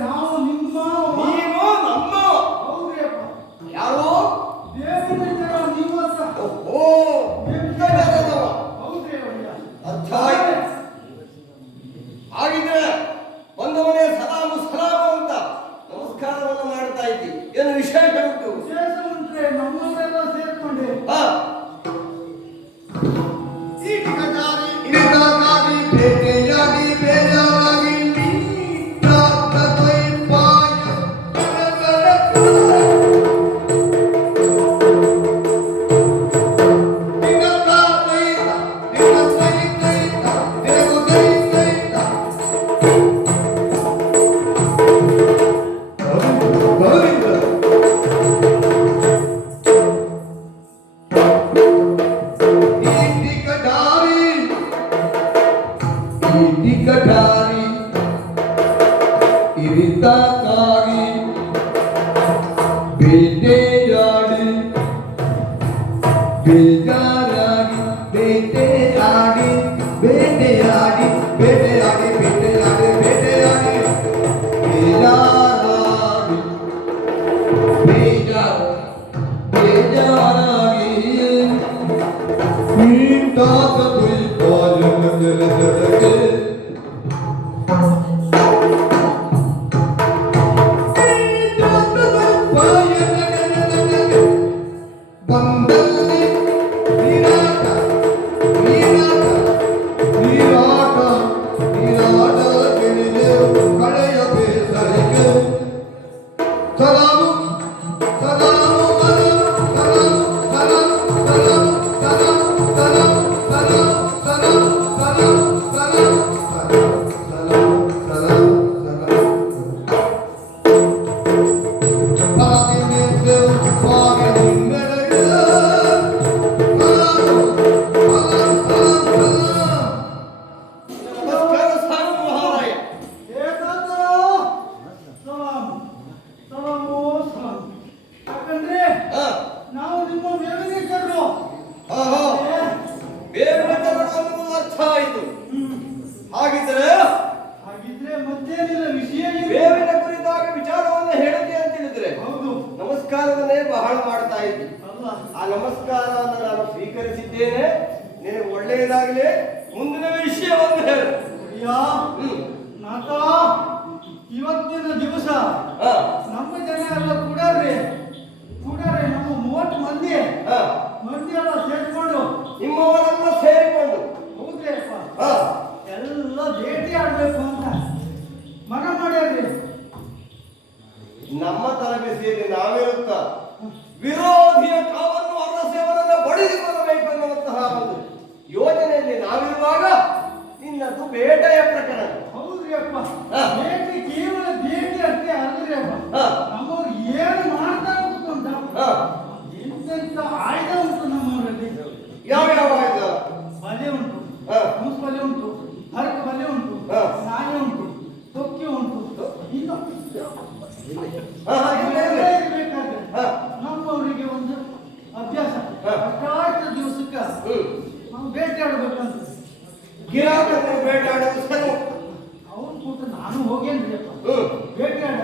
ನಾವು ನಿಮ್ಮ ಮಾವ. ನೀನು ನಮ್ಮ ಹೌದ್ರಿ ಅಪ್ಪ. ಯಾರು? ದೇವರ ನೀವು ಅಂತ. ಓ ಹೌದ್ರಿ ಅವ್ರಿಗೆ. ಅರ್ಥ ಆಯ್ತು. ಹಾಗಿದ್ರೆ ಬಂದವನೇ ಸಲಾಮು ಅಂತ ನಮಸ್ಕಾರವನ್ನು ಮಾಡ್ತಾ ಇದ್ದಿ. ಏನು ವಿಶೇಷ ಉಂಟು? ವಿಶೇಷ ಉಂಟ್ರೆ ನಮ್ಮವರೆಲ್ಲ ಸೇರ್ಕೊಂಡೆ. ಹಾ, ಈ ಬೇಜಾರಾಗಿ ಬೇಟೆಯಾಡಿ ಬೇಟೆಯಾಡಿ ಬೇಟೆಯಾಡಿ ಬೇಟೆಯಾಡಿ ಬೇಟೆಯಾಡಿ ಬೇಜಾರಾಗಿ ಬೇಜಾರಾಗಿ ನೀಟಾದ ಕುಯ್ಪಾಲಕ್ಕೆ ಬಂದಲ್ಲಿ ನೀರಾಟ ನೀರಾಟ ನೀರಾಟ ನೀರಾಟ ಕೆಳಗೆ ಕಳೆಯ ಬೇಸರಿಗೆ ಸಲಾಮು ಸಲಾಮು ಸಲಾಮು ಸಲಾಮು ಸಲಾಮು ಸಲಾಮು ಸಲಾಮು ಸಲಾಮು ಸಲಾಮು ಸಲಾಮು ಸಲಾಮು ನಮಸ್ಕಾರ ಸಾಕು ಮಹಾರಾಯ. ಏಕಾಂತ ಸಲಾಮ್ ಸಲಾಮು ಸಲಾಮ್. ಯಾಕಂದ್ರೆ ನಾವು ನಿಮ್ಮ ವೇದನೆಕರು. ಬೇರೆಯವರನ್ನು ಅರ್ಥ ಆಯಿತು. ಹಾಗಿದ್ರೆ ಮತ್ತೇನಿಲ್ಲ ವಿಷಯ ಏನು? ಬೇವಿನ ಕುರಿತಾಗ ವಿಚಾರವನ್ನು ಹೇಳಿದೆ ಅಂತ ಹೇಳಿದ್ರೆ ಹೌದು. ನಮಸ್ಕಾರವನ್ನೇ ಬಹಳ ಮಾಡ್ತಾ ಇದ್ದಿ. ಅಲ್ಲ ಆ ನಮಸ್ಕಾರವನ್ನು ನಾನು ಸ್ವೀಕರಿಸಿದ್ದೇನೆ. ನಿನಗೆ ಒಳ್ಳೆಯದಾಗಲಿ. ಮುಂದಿನ ವಿಷಯವನ್ನು ಹೇಳು. ಅಯ್ಯ ನಾಥ, ಇವತ್ತಿನ ದಿವಸ ಹಾ, ನಮ್ಮ ಜನ ಎಲ್ಲ ಕೂಡಾರೆ ನಮ್ಮ 30 ಮಂದಿ ಹಾ. ಮಂದಿ ಎಲ್ಲ ಸೇರ್ಕೊಂಡು ನಿಮ್ಮವರನ್ನ ಸೇರಿಕೊಂಡು ಹೌದ್ರಿಪ್ಪ ಹಾ, ಎಲ್ಲ ಭೇಟಿ ಆಡ್ಬೇಕು ಅಂತ ಮನ ಮಾಡ್ಯಾರ್ರಿ. ನಮ್ಮ ತರಬೇತಿಯಲ್ಲಿ ನಾವಿರುತ್ತ ವಿರೋಧಿಯ ಕಾವನ್ನು ಅರಸೆಯವರನ್ನ ಬಡಿದುಕೊಳ್ಳಬೇಕು ಅನ್ನುವಂತಹ ಒಂದು ಯೋಜನೆಯಲ್ಲಿ ನಾವಿರುವಾಗ ನಿನ್ನದು ಬೇಟೆಯ ಪ್ರಕರಣ. ಹೌದ್ರಿ ಅಪ್ಪ, ಹಾ. ಭೇಟಿ ಕೇವಲ ಭೇಟಿ ಅಷ್ಟೇ ಅಲ್ರಿ ಅಪ್ಪ. ಹಾ. ನಮ್ಮವ್ರು ಏನು ಮಾಡ್ತಾರೆ ಗೊತ್ತುಂಟ? ಹಾ. ಎಂತೆಂತ ಆಯುಧ ಉಂಟು ನಮ್ಮವರಲ್ಲಿ. ಯಾವ್ಯಾವ ಆಯ್ತು? ಬಲೆ ಉಂಟು, ಹಾ. ಮುಸ್ ಬಲೆ ಉಂಟು, ಹರಕ ಬಲೆ ಉಂಟು, ಹಾ. ನಾಯಿ ಉಂಟು, ತೊಕ್ಕಿ ಉಂಟು. ಇನ್ನು ಹಾ, ಹಾ, ಇಲ್ಲ, ಇಲ್ಲ. ಇರ್ಬೇಕಾದ್ರೆ ಹಾ. ನಮ್ಮವರಿಗೆ ಒಂದು ಅಭ್ಯಾಸ. ಹಾ. ಅಷ್ಟಾಷ್ಟು ದಿವಸಕ್ಕೆ ನಾವು ಬೇಟೆ ಆಡ್ಬೇಕಂತ ಗಿರಾಕನ್ನು ಬೇಟಾಡುವುದು ಸರಿ. ಅವ್ರು ಕೂತ ನಾನು ಹೋಗೇನ್ರಿ ಅಪ್ಪ ಬೇಟೆ ಆಡ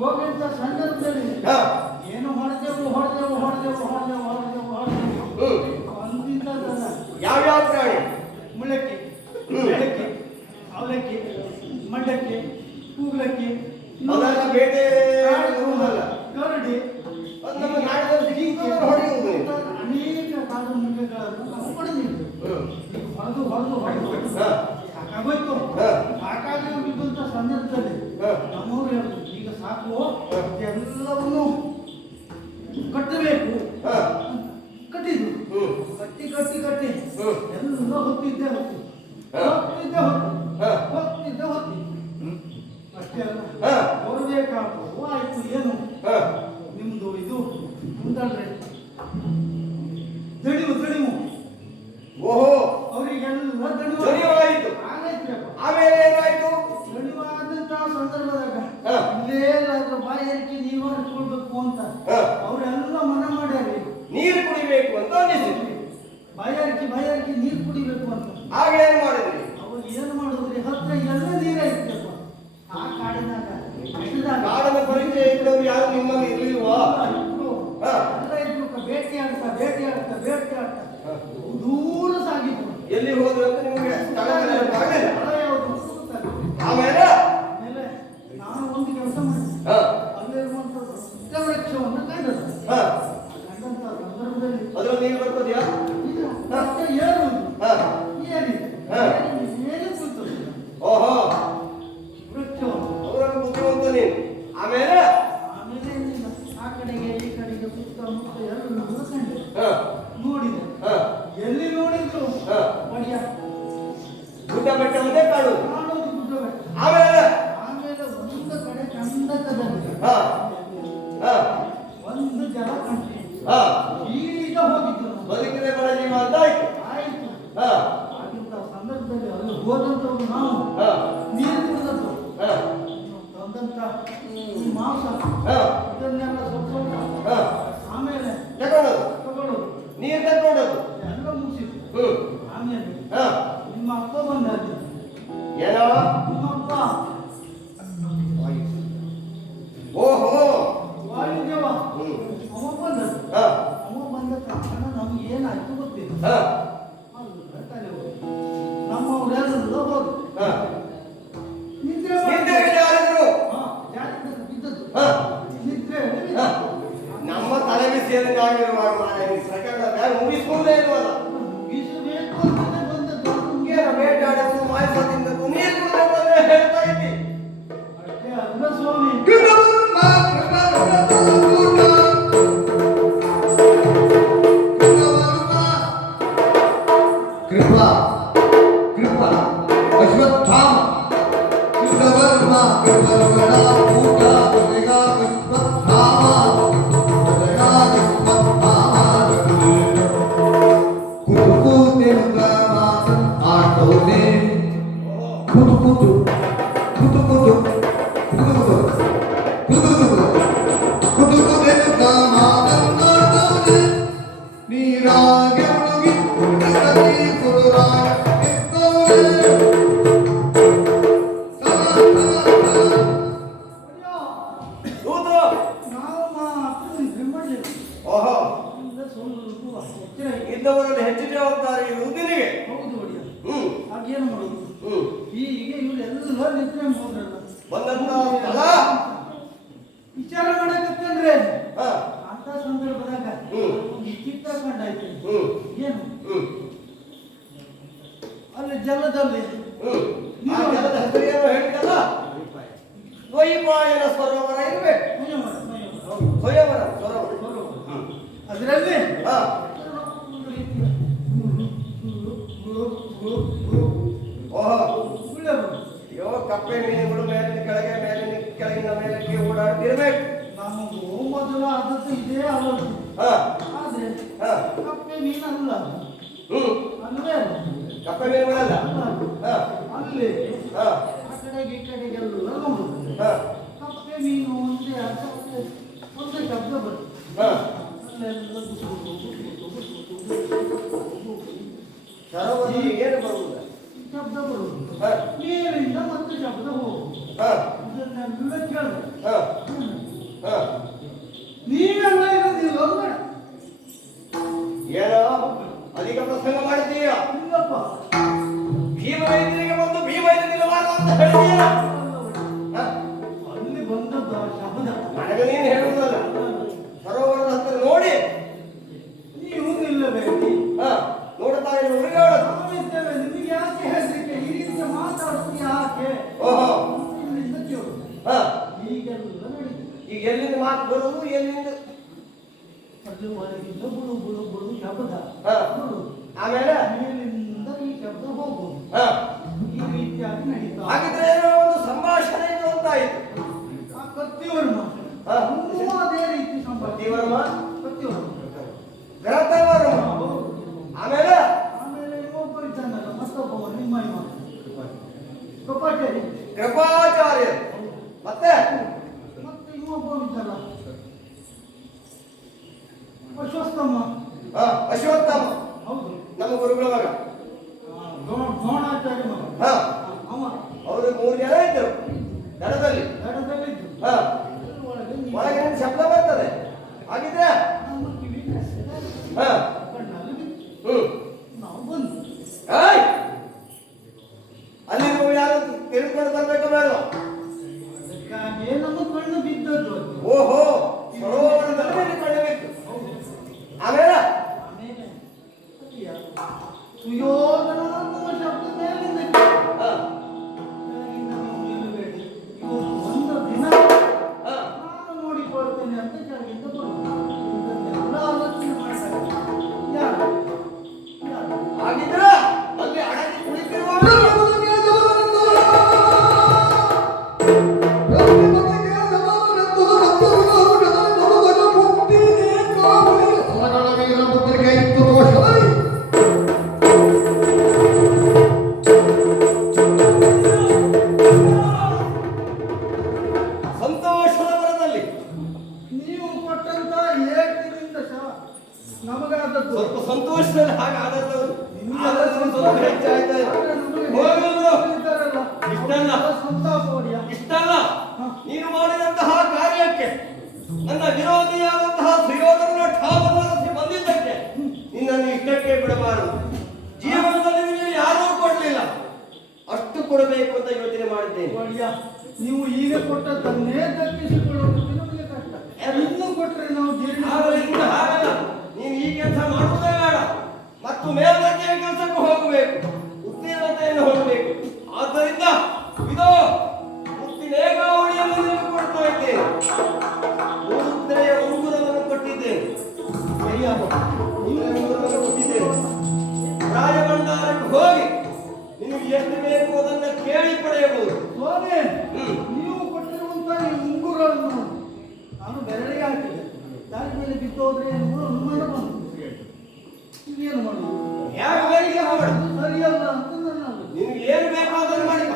ಹೋಗಂತ ಸಂದರ್ಭದಲ್ಲಿ ಹಾ. ಏನು ಹೊಡೆದೆವು ಒಂದಿಂದಲ್ಲ. ಯಾವ್ಯಾವ ಪ್ರಾಣಿ? ಮುಳ್ಳಕ್ಕಿ, ಬೆಳಕ್ಕಿ, ಅವಲಕ್ಕಿ, ಮಂಡಕ್ಕಿ, ಕೂಗ್ಲಕ್ಕಿ, ಅದೆಲ್ಲ ಬೇಟೆ ಆಡುವುದಲ್ಲ. ಕರಡಿ, ಅದು ನಮ್ಮ ನಾಡಿನಲ್ಲಿ ಜಿಂಕೆಯನ್ನು ಹೊಡೆಯುವುದು ನೀವು. ಅನೇಕ ಕಾಡು ಮೃಗಗಳನ್ನು ನಾವು ಹೊಡೆದಿದ್ವಿ. ಹೊಡೆದು ಹಾ. ಸಾಕಾಗೋಯ್ತು. ಹಾ. ಸಾಕಾಗಿ ಹೋಗಿದ್ದಂತ ಸಂದರ್ಭದಲ್ಲಿ ಹಾ. ನಮ್ಮವ್ರು ಹೇಳಿದ್ರು, ಈಗ ಸಾಕು, ಎಲ್ಲವನ್ನೂ ಕಟ್ಟಬೇಕು. ಹಾ. ಕಟ್ಟಿದ್ರು. ಕಟ್ಟಿ ಎಲ್ಲ ಹೊತ್ತಿದ್ದೆ ಹಾ. ಹೊತ್ತಿ ಅಷ್ಟೇ ಅಲ್ಲ, ಹಾ. ಹೊರಬೇಕಾಗ್ತದೆ. ಆಯ್ತು, ಏನು ಹಾ. ನಿಮ್ದು ಇದು ಮುಂದಲ್ರಿ ದಣಿವು ಓಹೋ, ಅವರಿಗೆಲ್ಲ ದಣಿವಾಯಿತು. ಆಗೈತ್ರಿ ಅಪ್ಪ. ಆಮೇಲೆ ಏನಾಯ್ತು? ದಣಿವಾದಂತಹ ಸಂದರ್ಭದಾಗ ಹಾ. ಇಲ್ಲೇನಾದ್ರೂ ಬಾಯಾರಿಕೆ ನೀವು ಕೊಡ್ಬೇಕು ಅಂತ ಹಾ. ಅವರೆಲ್ಲ ಮನ ಮಾಡ್ಯಾರಿ. ನೀರು ಕುಡಿಬೇಕು ಅಂತ ಅನ್ನಿಸಿತು. ಬಾಯಾರಿಕೆ ನೀರು ಕುಡಿಬೇಕು ಅಂತ. ಆಗ ಏನ್ ಮಾಡಿದ್ರಿ? ಅವ್ರು ಏನು ಮಾಡಿದ್ರಿ? ಹತ್ರ ಎಲ್ಲ ನೀರಾಯ್ತಪ್ಪ ಆ ಕಾಡಿನಾಗ. ಕಾಡನ ಪರಿಚಯ ಇದ್ದವರು ಯಾರು ನಿಮ್ಮಲ್ಲಿ ಇರ್ಲಿಲ್ವಾ? ಹಾ. ಎಲ್ಲ ಇದ್ರು. ಬೇಟೆ ಆಡ್ತಾ ದೂರ ಸಾಗಿದ್ರು. ಎಲ್ಲಿ ಹೋದ್ರು ಅಂತ ನಿಮಗೆ ಸ್ಥಳ ನೆನಪಾಗಲಿಲ್ಲ. ಸ್ಥಳ ಯಾವುದು ಗೊತ್ತಾಗ್ತದೆ. ಆಮೇಲೆ ಆಮೇಲೆ ನಾನು ಒಂದು ಕೆಲಸ ಮಾಡಿದೆ. ಹಾ. ಅಲ್ಲಿರುವಂತ ವೃಕ್ಷವನ್ನು ಕಂಡದ್ದು. ಹಾ. ಕಂಡಂತ ಸಂದರ್ಭದಲ್ಲಿ ಅದ್ರಲ್ಲಿ ನೀರು ಬರ್ತದ್ಯಾ? ಇದು ಮತ್ತೆ ಏನು ಹಾ. ಏನಿದೆ? ಹಾ. ಏನು ಕೂತು ಓಹೋ, ವೃಕ್ಷವನ್ನು. ಅವರನ್ನು ಬುದ್ಧಿವಂತ ನೀನು. ಆಮೇಲೆ ಆಮೇಲೆ ಏನಿಲ್ಲ, ಆ ಕಡೆಗೆ ಈ ಕಡೆಗೆ ಸುತ್ತಮುತ್ತ ಎಲ್ಲ ಕಂಡೆ, ಹಾ. ನೋಡಿದೆ. ಹಾ. ಎಲ್ಲಿ ನೋಡಿದ್ರು ಹಾ. ಒಡೆಯ ಗುಡ್ಡ ಬೆಟ್ಟವನ್ನೇ ಕಾಣುವುದು. ಕಾಣೋದು ಗುಡ್ಡ ಬೆಟ್ಟ. ಆಮೇಲೆ ಒಂದು ಕಡೆ ಕಂದಕದಲ್ಲಿ ಹಾ. ಹಾ. ಒಂದು ಜಲ ಕಂಡು ಹಾ. ಈಗ ಹೋಗಿದ್ದು ನಾವು. ಬದುಕಿದೆ ಬಡ ಜೀವ ಅಂತ ಆಯ್ತು. ಆಯ್ತು. ಹಾ. ಆಗಿದ್ದ ಸಂದರ್ಭದಲ್ಲಿ ಅಲ್ಲಿ ಹೋದಂತವ್ರು ನಾವು ಹಾ. ನೀರು ಕುಡಿದದ್ದು. ಹಾ. ತಂದಂತ ಈ ಮಾಂಸ ಹಾ. ಇದನ್ನೆಲ್ಲ ಸ್ವಲ್ಪ ಹಾ. ಆಮೇಲೆ ತಗೊಳ್ಳೋದು. ತಗೊಳ್ಳೋದು. ನೀರು ಹಾ ನಿಮ್ಮ ಅಪ್ಪ ಬಂದದ್ದು. ಏನೋ ನಿಮ್ಮ ಅಪ್ಪ ಓಹೋ ವಾಯುದೇವ ಹ್ಮ್ ಅವ ಬಂದದ್ದು. ಹಾ ಅವ ಬಂದ ತಕ್ಷಣ ನಮ್ಗೆ ಏನಾಯ್ತು ಗೊತ್ತಿಲ್ಲ. ಹಾ ನಮ್ಮವರೆಲ್ಲ ಹೋದ್ರು. ಹಾ ನಿದ್ರೆ ನಿದ್ದೆ ಯಾರಿದ್ರು ಜಾರಿಗೆ ಬಿದ್ದದ್ದು. ಹಾ ನಿದ್ರೆ ಹಾ ನಮ್ಮ ತಲೆ ಬಿಸಿಯಲ್ಲಿ ನಾವಿರುವಾಗ ಮಾರಾಯ ಸಕಲ ಬ್ಯಾಗ್ ಮುಗಿಸ್ಕೊಂಡೇ ಇಲ್ವಲ್ಲ ಮುಗಿಸಬೇಕು ಅಂತಲೇ ಬಂದದ್ದು. ಏನು ಬೇಟಾಡೋದು ಮಾಯಸದಿಂದ ನೀರು ಕುಡಿದಂತೆ ಹೇಳ್ತಾ ಇದ್ದಿ ಅಷ್ಟೇ ಅಲ್ಲ ಸ್ವಾಮಿ. ಕೃಪಾ ಕೃಪಾ ಅಶ್ವತ್ಥಾಮ ಕೃಷ್ಣವರ್ಮ ಕೃಪಗಳ ಊಟ ಒದಗ ಅಶ್ವತ್ಥಾಮ ಒದಗ ಅಶ್ವತ್ಥಾಮ ಕುಟುಕುತೆಂಬ ಮಾತು ಆಟೋನೆ ಕುಟು ಕುಟು ಕುಟು ಕುಟು ಕುಟು ಕುಟು ಕುಟುಕುತೆಂಬ ಮಾತನ್ನಾಟೋನೆ ನೀರಾಗೆ ಮುಳುಗಿ ಕುಡಿದತಿ ಕುರುರಾಯ ದೂತು ನಾವು ನಿದ್ರೆ ಮಾಡಲಿಲ್ಲ. ಓಹೋ ಸ್ವಲ್ಪ ಎಚ್ಚರ ಇದೆ. ಇದ್ದವರಲ್ಲಿ ಹೆಚ್ಚು ಜವಾಬ್ದಾರಿ ಇರುವುದು ನಿನಗೆ ಹೌದು ಒಡೆಯ. ಹ್ಮ್ ಹಾಗೇನು ಮಾಡುದು? ಹ್ಮ್ ಹೀಗೆ ಇವರೆಲ್ಲ ನಿದ್ರೆ ಹೋದ್ರಲ್ಲ. ಬಂದಂತ ಸ್ಥಳ ವಿಚಾರ ಮಾಡಕತ್ತಂದ್ರೆ ಹಾ ಅಂತ ಸಂದರ್ಭದಾಗ ಹ್ಮ್ ಈ ಚಿತ್ತ ಕಂಡಾಯ್ತು. ಹ್ಮ್ ಏನು ಹ್ಮ್ ಅಲ್ಲಿ ಜಲದಲ್ಲಿ ಆ ಜಲದ ಹೆಸರು ಏನೋ ಹೇಳಿದಲ್ಲ ದ್ವೈಪಾಯನ ಸರೋವರ ಇರಬೇಕು ಸ್ವಯಂವರ ಸರೋವರ ಅದರಲ್ಲಿ ಹಾ ಓಹೋ ಅಯ್ಯೋ ಕಪ್ಪೆ ಮೀನುಗಳು ಮೇಲಿನ ಕೆಳಗೆ ಮೇಲಿನ ಕೆಳಗಿನ ಮೇಲಕ್ಕೆ ಓಡಾಡ್ತಿರ್ಬೇಕು ನಮಗೂ ಮೊದಲು ಆದದ್ದು ಇದೇ ಆಲೋಚನೆ. ಹಾ ಆದ್ರೆ ಹಾ ಕಪ್ಪೆ ಮೀನಲ್ಲ. ಹ್ಮ್ ಅಲ್ವೇ ಕಪ್ಪೆ ಮೀನುಗಳಲ್ಲ ಹಾ ಅಲ್ಲಿ ಹಾ ಆ ಕಡೆಗೆ ಈ ಕಡೆಗೆಲ್ಲ ನೋಡುದು. ಹಾ ಕಪ್ಪೆ ಮೀನು ಒಂದೇ ಒಂದೇ ಶಬ್ದ ಬರುತ್ತೆ. ಹಾ ಅಲ್ಲೆಲ್ಲ ಸರೋವರದಲ್ಲಿ ಏನು ಬರುವುದ ಶಬ್ದ ಬರುವುದು. ಹಾ ನೀರಿಂದ ಮತ್ತೆ ಶಬ್ದ ಹೋಗುದು. ಹಾ ಇದನ್ನೆಲ್ಲ ಕೇಳಿದೆ. ಹಾ ಹಾ ನೀವೆಲ್ಲ ಇರೋದಿಲ್ಲ ಅಲ್ವೇ? ಏನೋ ಅಧಿಕ ಪ್ರಸಂಗ ಮಾಡಿದ್ದೀಯ ಇಲ್ಲಪ್ಪ. ಭೀಮ ವೈದ್ಯರಿಗೆ ಬಂದು ಭೀಮ ವೈದ್ಯ ನಿಲ್ಲಬಾರದು ಅಂತ ಹೇಳಿದೀಯ ಹಾ ಅಲ್ಲಿ ಬಂದದ್ದು ಆ ಶಬ್ದ. ನನಗೆ ನೀನು ಹೇಳುವುದಲ್ಲ ಸರೋವರದ ಹತ್ತಿರ ನೋಡಿ ನೀವು ನಿಲ್ಲಬೇಕು. ಹಾ ನೋಡ್ತಾ ಇರುವವರಿಗೆ ಹೇಳೋದು ನಾವಿದ್ದೇವೆ. ನಿಮಗೆ ಯಾಕೆ ಹೆದರಿಕೆ? ಈ ರೀತಿ ಮಾತಾಡೋದು ಯಾಕೆ? ಓಹೋ ಇಲ್ಲಿಂದ ಕೇಳು. ಹಾ ಹೀಗೆಲ್ಲ ನಡೀತದೆ. ಈಗ ಎಲ್ಲಿಂದ ಮಾತು ಬರುವುದು ಎಲ್ಲಿಂದ ಅಲ್ಲಿ ಒಳಗಿಂದ ಬುಳು ಬುಳು ಬುಳು ಶಬ್ದ. ಹಾ ಬರುವುದು. ಆಮೇಲೆ ಮೇಲಿಂದ ಈ ಶಬ್ದ ಹೋಗುವುದು. ಹಾ ಈ ರೀತಿಯಾಗಿ ನಡೀತಾ ಹಾಗಿದ್ರೆ ಏನೋ ಒಂದು ಸಂಭಾಷಣೆ ಇದು ಅಂತಾಯಿತು ಆ ಕತ್ತಿವರ್ಮ ಹಾ ಇನ್ನೂ ಅದೇ ರೀತಿ ಸಂಭಾಷಣೆ. ಕತ್ತಿವರ್ಮ ಕತ್ತಿವರ್ಮ ಗ್ರಹವರ್ಮ ಆಮೇಲೆ ಆಮೇಲೆ ಇನ್ನೊಬ್ಬ ಇದ್ದಾನಲ್ಲ ಮತ್ತೊಬ್ಬ ನಿಮ್ಮ ಇವ ಕಪಾಟೇರಿ. ಕೃಪಾಚಾರ್ಯ ಮತ್ತೆ ಮತ್ತೆ ಇನ್ನೊಬ್ಬ ಇದ್ದಲ್ಲ ಅಶ್ವತ್ಥಮ್ಮ. ಹಾ ಅಶ್ವತ್ಥಾಮ ಹೌದು. ನಮ್ಮ ಗುರುಗಳ ಮಗ ದ್ರೋಣಾಚಾರ್ಯ ಮಗ. ಹಾ ಅವ ಅವರು 3 ಜನ ಇದ್ದರು ದಡದಲ್ಲಿ ದಡದಲ್ಲಿದ್ದು. ಹಾ ಒಳಗೆ ಒಳಗೆ ನಿನ್ನ ಶಬ್ದ ಬರ್ತದೆ ಹಾಗಿದ್ರೆ ನಮ್ಮ ಕಿವಿ ಹಾ ಕಣ್ಣಲ್ಲಿ ಬಿತ್ತು. ಹ್ಮ್ ನಾವು ಬಂದು ಏಯ್ ಅಲ್ಲಿ ನೀವು ಯಾರು ತಿಳ್ಕೊಂಡು ಬರ್ಬೇಕು ಬೇಡವಾ ಅದಕ್ಕಾಗಿಯೇ ನಮ್ಮ ಕಣ್ಣು ಬಿದ್ದದ್ದು ಅದು. ಓಹೋ ಸರೋವರದಲ್ಲಿ ನಿಂತ್ಕೊಳ್ಳಬೇಕು ಆಮೇಲೆ ಆಮೇಲೆ ಸುಯೋಧನ ಅನ್ನುವ ಶಬ್ದ ಮೇಲಿಂದ ಕೇಳಿತು. ಹಾ ಕೆಳಗಿಂದ ನೀವು ನಿಲ್ಲಬೇಡಿ. ಇವತ್ತು ಒಂದು ದಿನ ಹಾ ನಾನು ನೋಡಿಕೊಳ್ತೇನೆ ಅಂತ ಕೆಳಗಿಂದ ಬರುವುದು. ಇದನ್ನೆಲ್ಲ ಆಲೋಚನೆ ಮಾಡ್ತಾರೆ. ಯಾರು ಯಾರು ಹಾಗಿದ್ರೆ ಅಲ್ಲಿ ಅಡಗಿ ಕುಳಿತಿರುವವರು ¡Ay! ಸಂತೋಷದಲ್ಲಿ ಹಾಗಾದದ್ದು ಆದಷ್ಟು ಸ್ವಲ್ಪ ಹೆಚ್ಚಾಯ್ತಾ ಇದೆ. ಹೋಗಲು ಬಿಡು. ಇಷ್ಟಲ್ಲ ಇಷ್ಟಲ್ಲ ನೀನು ಮಾಡಿದಂತಹ ಕಾರ್ಯಕ್ಕೆ ನನ್ನ ವಿರೋಧಿಯಾದಂತಹ ಸುಯೋಧನ ಠಾಮನಸಿ ಬಂದಿದ್ದಕ್ಕೆ ನಿನ್ನನ್ನು ಇಷ್ಟಕ್ಕೆ ಬಿಡಬಾರದು. ಜೀವನದಲ್ಲಿ ನೀವು ಯಾರೂ ಕೊಡಲಿಲ್ಲ, ಅಷ್ಟು ಕೊಡಬೇಕು ಅಂತ ಯೋಚನೆ ಮಾಡಿದ್ದೇನೆ. ನೀವು ಈಗ ಕೊಟ್ಟದ್ದನ್ನೇ ದಕ್ಕಿಸಿಕೊಳ್ಳುವುದು ನಮಗೆ ಕಷ್ಟ. ಇನ್ನು ಕೊಟ್ಟರೆ ನಾವು ಹಾಗಲ್ಲ, ನೀನು ಈ ಕೆಲಸ ಮಾಡುವುದೇ ಬೇಡ, ಮತ್ತು ಮೇಲ್ದರ್ಜೆಯ ಕೆಲಸಕ್ಕೆ ಹೋಗಬೇಕು, ಉತ್ತೀರ್ಣತೆಯನ್ನು ಹೊಂದಬೇಕು. ಆದ್ದರಿಂದ ಇದು ಮುತ್ತಿನೇಗಾವಳಿಯನ್ನು ನಿನಗೆ ಕೊಡ್ತಾ ಇದ್ದೇನೆ. ಮುದ್ರೆಯ ಉಂಗುರವನ್ನು ಕೊಟ್ಟಿದ್ದೇನೆ, ಕೊಟ್ಟಿದ್ದೇನೆ. ರಾಜಭಂಡಾರಕ್ಕೆ ಹೋಗಿ ನಿನಗೆ ಎಷ್ಟು ಬೇಕು ಅದನ್ನು ಕೇಳಿ ಪಡೆಯಬಹುದು. ಸ್ವಾಮಿ, ನೀವು ಕೊಟ್ಟಿರುವಂತಹ ಈ ಉಂಗುರವನ್ನು ನಾನು ಬೆರಳಿಗೆ ಹಾಕಿದೆ. ದಾರಿ ಮೇಲೆ ಬಿದ್ದೋದ್ರೆ ಅನುಮಾನ ಬಂತು. ಏನು ಮಾಡುದು? ಯಾಕೆ ಬೇರೆ ಸರಿಯಲ್ಲ ಅಂತ ನನ್ನ ನಿನಗೆ ಏನು ಬೇಕೋ ಅದನ್ನು ಮಾಡಿ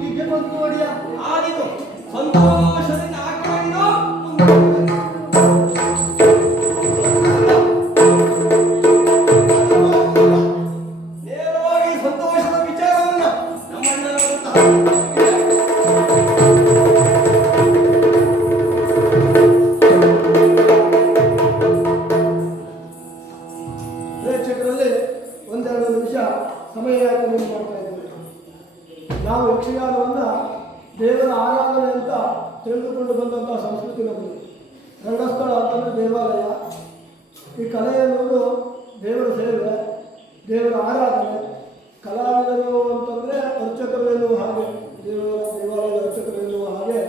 ಹೀಗೆ ಬಂದು ನೋಡಿಯ ಆದಿತು ಸಂತೋಷದಿಂದ ಆ ಕಡೆ ನೀನು ನೇರವಾಗಿ ಸಂತೋಷದ ವಿಚಾರವನ್ನ ಪ್ರೇಕ್ಷಕರಲ್ಲಿ ಒಂದೆರಡು ನಿಮಿಷ ಸಮಯ ಯಾಕೆ ಮಾಡ್ತಾ ಇದ್ದೇವೆ. ನಾವು ಯಕ್ಷಗಾನವನ್ನ ದೇವರ ಆರಾಧನೆ ಅಂತ ತಿಳಿದುಕೊಂಡು ಬಂದಂತಹ ಸಂಸ್ಕೃತಿ ನಮ್ಮದು. ರಂಗಸ್ಥಳ ಅಂತಂದ್ರೆ ದೇವಾಲಯ. ಈ ಕಲೆ ಎನ್ನುವುದು ದೇವರ ಸೇವೆ, ದೇವರ ಆರಾಧನೆ. ಕಲಾವಿದರು ಅಂತಂದ್ರೆ ಅರ್ಚಕರು ಎನ್ನುವ ಹಾಗೆ, ದೇವಾಲಯದ ಅರ್ಚಕರು ಎನ್ನುವ ಹಾಗೆ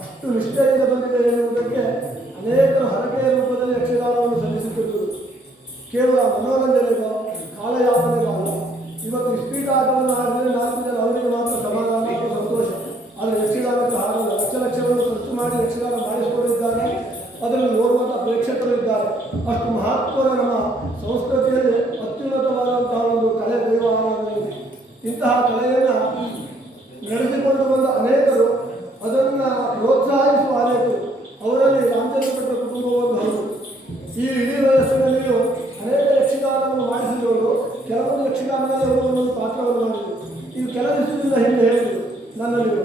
ಅಷ್ಟು ನಿಷ್ಠೆಯಿಂದ ಬಂದಿದೆ ಎನ್ನುವುದಕ್ಕೆ ಅನೇಕರು ಹರಕೆಯ ರೂಪದಲ್ಲಿ ಯಕ್ಷಗಾನವನ್ನು ಸಲ್ಲಿಸುತ್ತಿರುವುದು. ಕೇವಲ ಮನೋರಂಜನೆಗೋ ಕಾಲಯಾಪನೆಗೋ ಅಲ್ಲ. ಇವತ್ತು ಇಸ್ಪೀಟ್ ಆಟವನ್ನು ಆಡಿದರೆ 4 ಜನ ಅವರಿಗೆ ಮಾತ್ರ ಸಮಾಧಾನ ಮತ್ತು ಸಂತೋಷ. ಆದರೆ ಯಕ್ಷಗಾನಕ್ಕೆ ಹಾಗಲ್ಲ. ಲಕ್ಷ ಲಕ್ಷವನ್ನು ಖರ್ಚು ಮಾಡಿ ಯಕ್ಷಗಾನ ಮಾಡಿಸಿಕೊಂಡಿದ್ದಾರೆ. ಅದನ್ನು ನೋಡುವಂಥ ಪ್ರೇಕ್ಷಕರು ಇದ್ದಾರೆ. ಅಷ್ಟು ಮಹತ್ವದ ನಮ್ಮ ಸಂಸ್ಕೃತಿಯಲ್ಲಿ ಅತ್ಯುನ್ನತವಾದಂತಹ ಒಂದು ಕಲೆ ದೈವ ಆರಾಧನೆ ಇದೆ. ಇಂತಹ ಕಲೆಯನ್ನು ನಡೆಸಿಕೊಂಡು ಬಂದ ಅನೇಕರು, ಅದನ್ನು ಪ್ರೋತ್ಸಾಹಿಸುವ ಅನೇಕರು, ಅವರಲ್ಲಿ ರಾಮಚಂದ್ರ ಭಟ್ರ ಕುಟುಂಬವನ್ನು ಹೌದು. ಈ ಇಡೀ ವಯಸ್ಸಿನಲ್ಲಿಯೂ ಅನೇಕ ಯಕ್ಷಗಾನವನ್ನು ಮಾಡಿಸಿದವರು, ಕೆಲವೊಂದು ಯಕ್ಷಗಾನದಲ್ಲಿ ಅವರು ಒಂದೊಂದು ಪಾತ್ರವನ್ನು ಮಾಡಿದರು. ಇದು ಕೆಲ ದಿವಸದಿಂದ ಹಿಂದೆ ಹೇಳಿದರು ನನ್ನಲ್ಲಿ,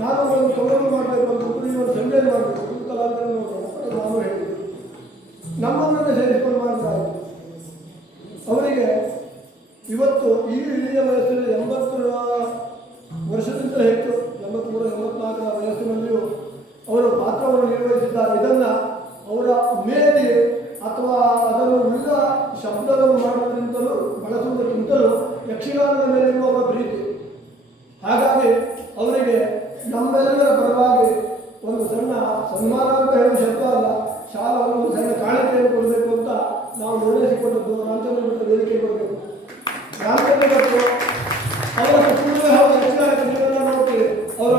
ನಾನು ಒಂದು ಕವರನ್ನು ಮಾಡಬೇಕು ಅಂತ ಒಂದು ಸಂಜೆ ಮಾಡಬೇಕು, ಒಂದು ಕಲಾವಿದರನ್ನು ನೋಡೋಣ ಅಂತ ನಾನು ಹೇಳಿದರು. ನಮ್ಮನ್ನೇ ಸೇರಿಸಿಕೊಂಡು ಮಾಡ್ತಾರೆ. ಅವರಿಗೆ ಇವತ್ತು ಈ ಇಡೀ ವಯಸ್ಸಲ್ಲಿ 80 ವರ್ಷಕ್ಕಿಂತ ಹೆಚ್ಚು, 83, 84 ವಯಸ್ಸಿನಲ್ಲಿಯೂ ಅವರು ಪಾತ್ರವನ್ನು ನಿರ್ವಹಿಸಿದ್ದಾರೆ. ಇದನ್ನು ಅವರ ಮೇಲಿ ಅಥವಾ ಅದನ್ನು ಉಳಿದ ಶಬ್ದವನ್ನು ಮಾಡುವುದರಿಂದಲೂ ಬಳಸುವುದಕ್ಕಿಂತಲೂ ಯಕ್ಷಗಾನದ ಮೇಲಿರುವ ಅವರ ಪ್ರೀತಿ. ಹಾಗಾಗಿ ಅವರಿಗೆ ನಮ್ಮೆಲ್ಲರ ಪರವಾಗಿ ಒಂದು ಸಣ್ಣ ಸನ್ಮಾನ ಅಂತ ಹೇಳುವ ಶಬ್ದ ಅಲ್ಲ, ಶಾಲಾ ಒಂದು ಸಣ್ಣ ಕಾಣಿಕೆಯನ್ನು ಕೊಡಬೇಕು ಅಂತ ನಾವು ನಿರ್ಣಯಿಸಿಕೊಂಡದ್ದು. ರಾಮಚಂದ್ರ ಭಟ್ರ ವೇದಿಕೆ ಕೊಡಬೇಕು. ರಾಮಚಂದ್ರ ಭಟ್ರು ಅವರ ಕುಟುಂಬವೇ ಹೌದು ಯಕ್ಷಗಾನಕ್ಕೆ ನೀವೆಲ್ಲ ನೋಡ್ತೀವಿ. ಅವರ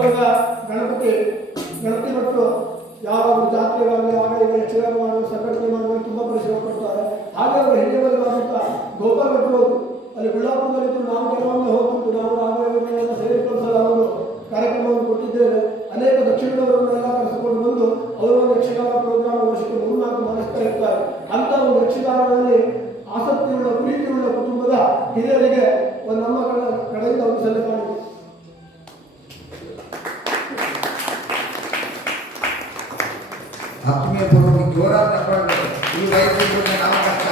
ಗಣಪತಿ ಭಟ್ರು ಯಾವಾಗ ಜಾತ್ರೆಗಾಗಿ ಆಗ ಈಗ ಯಕ್ಷಗಾನ ಮಾಡುವ ಸಂಘಟನೆ ಮಾಡುವಾಗ ತುಂಬ ಪರಿಶ್ರಮ ಪಡ್ತಾರೆ. ಹಾಗೆ ಅವರು ಹಿರಿಯವರಾದಂಥ ಗೋಪಾಲ್ ಭಟ್ರು ಅಲ್ಲಿ ಬಿಳ್ಳಾಪುರದಲ್ಲಿದ್ದು ನಾವು ಕೆಲವೊಮ್ಮೆ ಹೋಗ್ಬಿಟ್ಟು ನಾವು ರಾಘವೇಂದ್ರನೆಲ್ಲ ಸೇರಿಕೊಂಡು ಸಲ ಒಂದು ಕಾರ್ಯಕ್ರಮವನ್ನು ಕೊಟ್ಟಿದ್ದೇವೆ. ಅನೇಕ ದಕ್ಷಿಣದವರನ್ನೆಲ್ಲ ಕರೆಸಿಕೊಂಡು ಬಂದು ಅವರು ಒಂದು ಯಕ್ಷಗಾನ ಪ್ರೋಗ್ರಾಮ್ ವರ್ಷಕ್ಕೆ 3-4 ಮಾಡಿಸ್ತಾ ಇರ್ತಾರೆ. ಅಂತ ಒಂದು ಯಕ್ಷಗಾನದಲ್ಲಿ ಆಸಕ್ತಿಯುಳ್ಳ ಪ್ರೀತಿಯುಳ್ಳ ಕುಟುಂಬದ ಹಿರಿಯರಿಗೆ ಒಂದು ನಮ್ಮ ಕಡೆಯಿಂದ ಒಂದು ಸಲಹೆ ಮಾಡಿದೆ. ಆತ್ಮೀಯ ಪೂರ್ವಕ ಜೋರಾದ ಈ ವಯಸ್ಸಿಗೆ ನಾವು ಕಷ್ಟ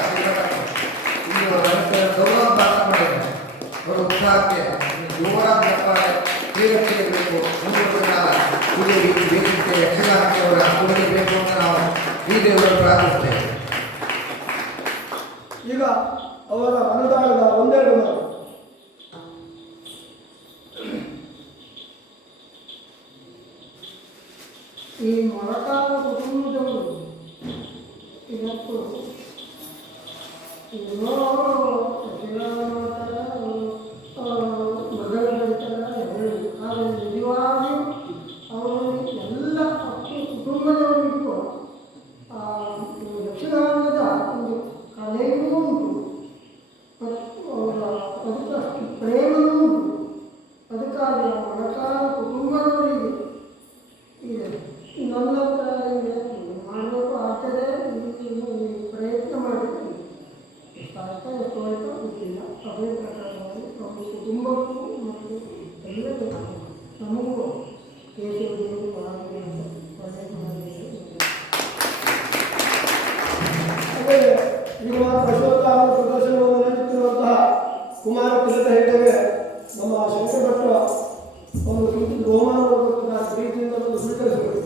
ಈ ಗೌರವ ಪ್ರಾರ್ಥನೆ ಮಾಡಿದ್ದಾರೆ. ಅವರ ಉತ್ಸಾಹಕ್ಕೆ ಜೋರಾದ ಬೇಕು. ಮುಂದಿನ ಕಾಲ ಇದೇ ರೀತಿ ಬೇಕಿದ್ದ ಯಕ್ಷಗಾನಕ್ಕೆ ಅವರ ಕೊಡುಗೆ ಬೇಕು ಅಂತ ನಾವು ಈ ದೇವರನ್ನು ಪ್ರಾರ್ಥಿಸ್ತೇವೆ. ಈಗ ಅವರ ಮನದಾಳದ ಒಂದೆರಡು ಮಾತು. ಈ ಮೊಳಕಾಲ ಕುಟುಂಬದವರು ಇವತ್ತು ಮಗಳು ಬರೀತಾರೆ. ಆದರೆ ನಿಜವಾಗಿ ಅವರು ಎಲ್ಲ ಕುಟುಂಬದವರಿಗೂ ಯಕ್ಷಗಾನದ ಒಂದು ಕಲೆಯೂ ಉಂಟು, ಮತ್ತು ಅವರ ಅದಕ್ಕಷ್ಟು ಪ್ರೇಮವೂ ಉಂಟು. ಅದಕ್ಕಾಗಿ ಮೊಳಕಾಲ ಕುಟುಂಬದವರಿಗೆ ಇದೆ. ನನ್ನ ಮಾಡಬೇಕು ಆಗ್ತದೆ, ಪ್ರಯತ್ನ ಮಾಡಿದ್ದೀನಿ. ಅರ್ಥವತ್ತು ಆಯಿತಾ ಗೊತ್ತಿಲ್ಲ. ಅದೇ ಪ್ರಕಾರವಾಗಿ ನಮ್ಮ ಕುಟುಂಬಕ್ಕೂ ಮತ್ತು ಎಲ್ಲರಿಗೂ ನಮಗೂ ಕೇಶವದೇವರು ಮಾಡಬೇಕು ಅಂತ ಒಳ್ಳೆಯ ಮಾಡಿದ್ದಾರೆ. ಅದೇ ಈಗ ಮಾತ್ರ ಅಶೋಕ ಪ್ರದರ್ಶನವನ್ನು ನಡೆಸುತ್ತಿರುವಂತಹ ಕುಮಾರ ತಿಲಕ ಹೇಳಿದರೆ ನಮ್ಮ ಶಂಕರ ಭಟ್ರು ಒಂದು ಕಿಂಚಿತ್ ಬಹುಮಾನ ಕೊಡಬೇಕು ನಾನು ಪ್ರೀತಿಯಿಂದ ಒಂದು ಸ್ವೀಕರಿಸಬೇಕು.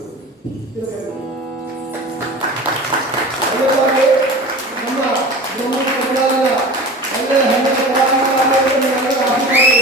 ಅದಕ್ಕಾಗಿ ನಮ್ಮ ಬ್ರಹ್ಮ ಸಮುದಾಯದ ಒಳ್ಳೆಯ ಹೆಣ್ಣು ಕಲಾವಿದರಾಗಿರುವಂತಹ ಆಶೀರ್ವಾದ.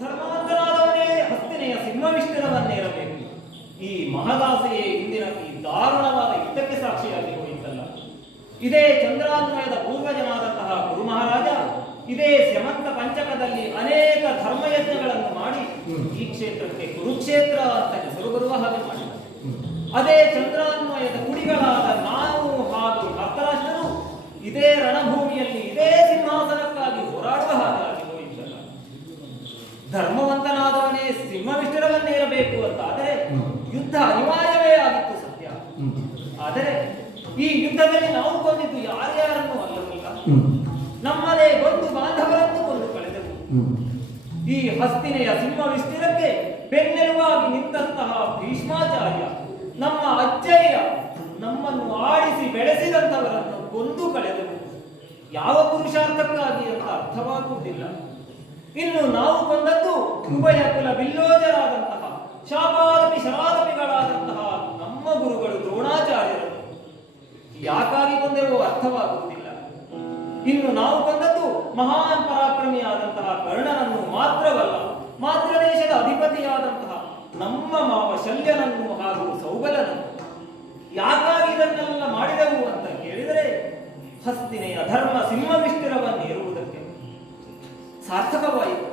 ಧರ್ಮಾಂತರಾದವನೇ ಹಸ್ತಿನೆಯ ಸಿಂಹವಿಷ್ಟಿರವನ್ನೇರಬೇಕು. ಈ ಮಹದಾಸೆಯೇ ಇಂದಿನ ಈ ದಾರುಣವಾದ ಯುದ್ಧಕ್ಕೆ ಸಾಕ್ಷಿಯಾಗಿ ಹೋಯಿತಲ್ಲ. ಇದೇ ಚಂದ್ರಾನ್ವಯದ ಪೂರ್ವಜನಾದಂತಹ ಗುರು ಮಹಾರಾಜ ಇದೇ ಸ್ಯಮಂತ ಪಂಚಕದಲ್ಲಿ ಅನೇಕ ಧರ್ಮಯಜ್ಞಗಳನ್ನು ಮಾಡಿ ಈ ಕ್ಷೇತ್ರಕ್ಕೆ ಕುರುಕ್ಷೇತ್ರ ಅಂತ ಹೆಸರು ಬರುವ ಹಾಗೆ ಮಾಡಿದ. ಅದೇ ಚಂದ್ರಾನ್ವಯದ ಕುಡಿಗಳಾದ ನಾವು ಹಾಗೂ ಭಕ್ತರಾಷ್ಟ್ರರು ಇದೇ ರಣಭೂಮಿಯಲ್ಲಿ ಇದೇ ಸಿಂಹಾಸನಕ್ಕಾಗಿ ಹೋರಾಡುವ ಹಾಗಾಗಿ ಹೋಯಿತಲ್ಲ. ಧರ್ಮವಂತನಾದವನೇ ಸಿಂಹವಿಷ್ಟಿರವನ್ನೇರಬೇಕು ಅಂತ ಆದರೆ ಯುದ್ಧ ಅನಿವಾರ್ಯವೇ ಆಗಿತ್ತು ಸತ್ಯ. ಆದರೆ ಈ ಯುದ್ಧದಲ್ಲಿ ನಾವು ಕೊಂದಿದ್ದು ಯಾರ್ಯಾರನ್ನು ಅಲ್ಲವಲ್ಲ, ನಮ್ಮದೇ ಬಂಧು ಬಾಂಧವರನ್ನು ಕೊಂದು ಕಳೆದೆವು. ಈ ಹಸ್ತಿನೆಯ ಸಿಂಹವಿಷ್ಟಿರಕ್ಕೆ ಬೆನ್ನೆಲುವಾಗಿ ನಿಂತಹ ಭೀಷ್ಮಾಚಾರ್ಯ ನಮ್ಮ ಅಜ್ಜಯ್ಯ ನಮ್ಮನ್ನು ಆಡಿಸಿ ಬೆಳೆಸಿದಂಥವರನ್ನು ಕೊಂದು ಕಳೆದೆವು. ಯಾವ ಪುರುಷಾರ್ಥಕ್ಕಾಗಿ ಅಂತ ಅರ್ಥವಾಗುವುದಿಲ್ಲ. ಇನ್ನು ನಾವು ಕೊಂದದ್ದು ಉಭಯ ಕುಲ ಬಿಲ್ಲೋಜರಾದಂತಹ ಶಾಪಾದಪಿ ಶರಾದಪಿಗಳಾದಂತಹ ನಮ್ಮ ಗುರುಗಳು ದ್ರೋಣಾಚಾರ್ಯರನ್ನು ಯಾಕಾಗಿ ಕೊಂದೆವೋ ಅರ್ಥವಾಗುವುದಿಲ್ಲ. ಇನ್ನು ನಾವು ಕೊಂದದ್ದು ಮಹಾನ್ ಪರಾಕ್ರಮಿಯಾದಂತಹ ಕರ್ಣನನ್ನು ಮಾತ್ರವಲ್ಲ, ಮಾತ್ರ ದೇಶದ ಅಧಿಪತಿಯಾದಂತಹ ನಮ್ಮ ಮಾವ ಶಲ್ಯನನ್ನು ಹಾಗೂ ಸೌಬಲನನ್ನು. ಯಾಕಾಗಿ ಇದನ್ನೆಲ್ಲ ಮಾಡಿದೆವು ಅಂತ ಕೇಳಿದರೆ ಹಸ್ತಿನೆಯ ಧರ್ಮ ಸಿಂಹವಿಷ್ಟಿರವನ್ನೇರುವುದಕ್ಕೆ ಸಾರ್ಥಕವಾಯಿತು.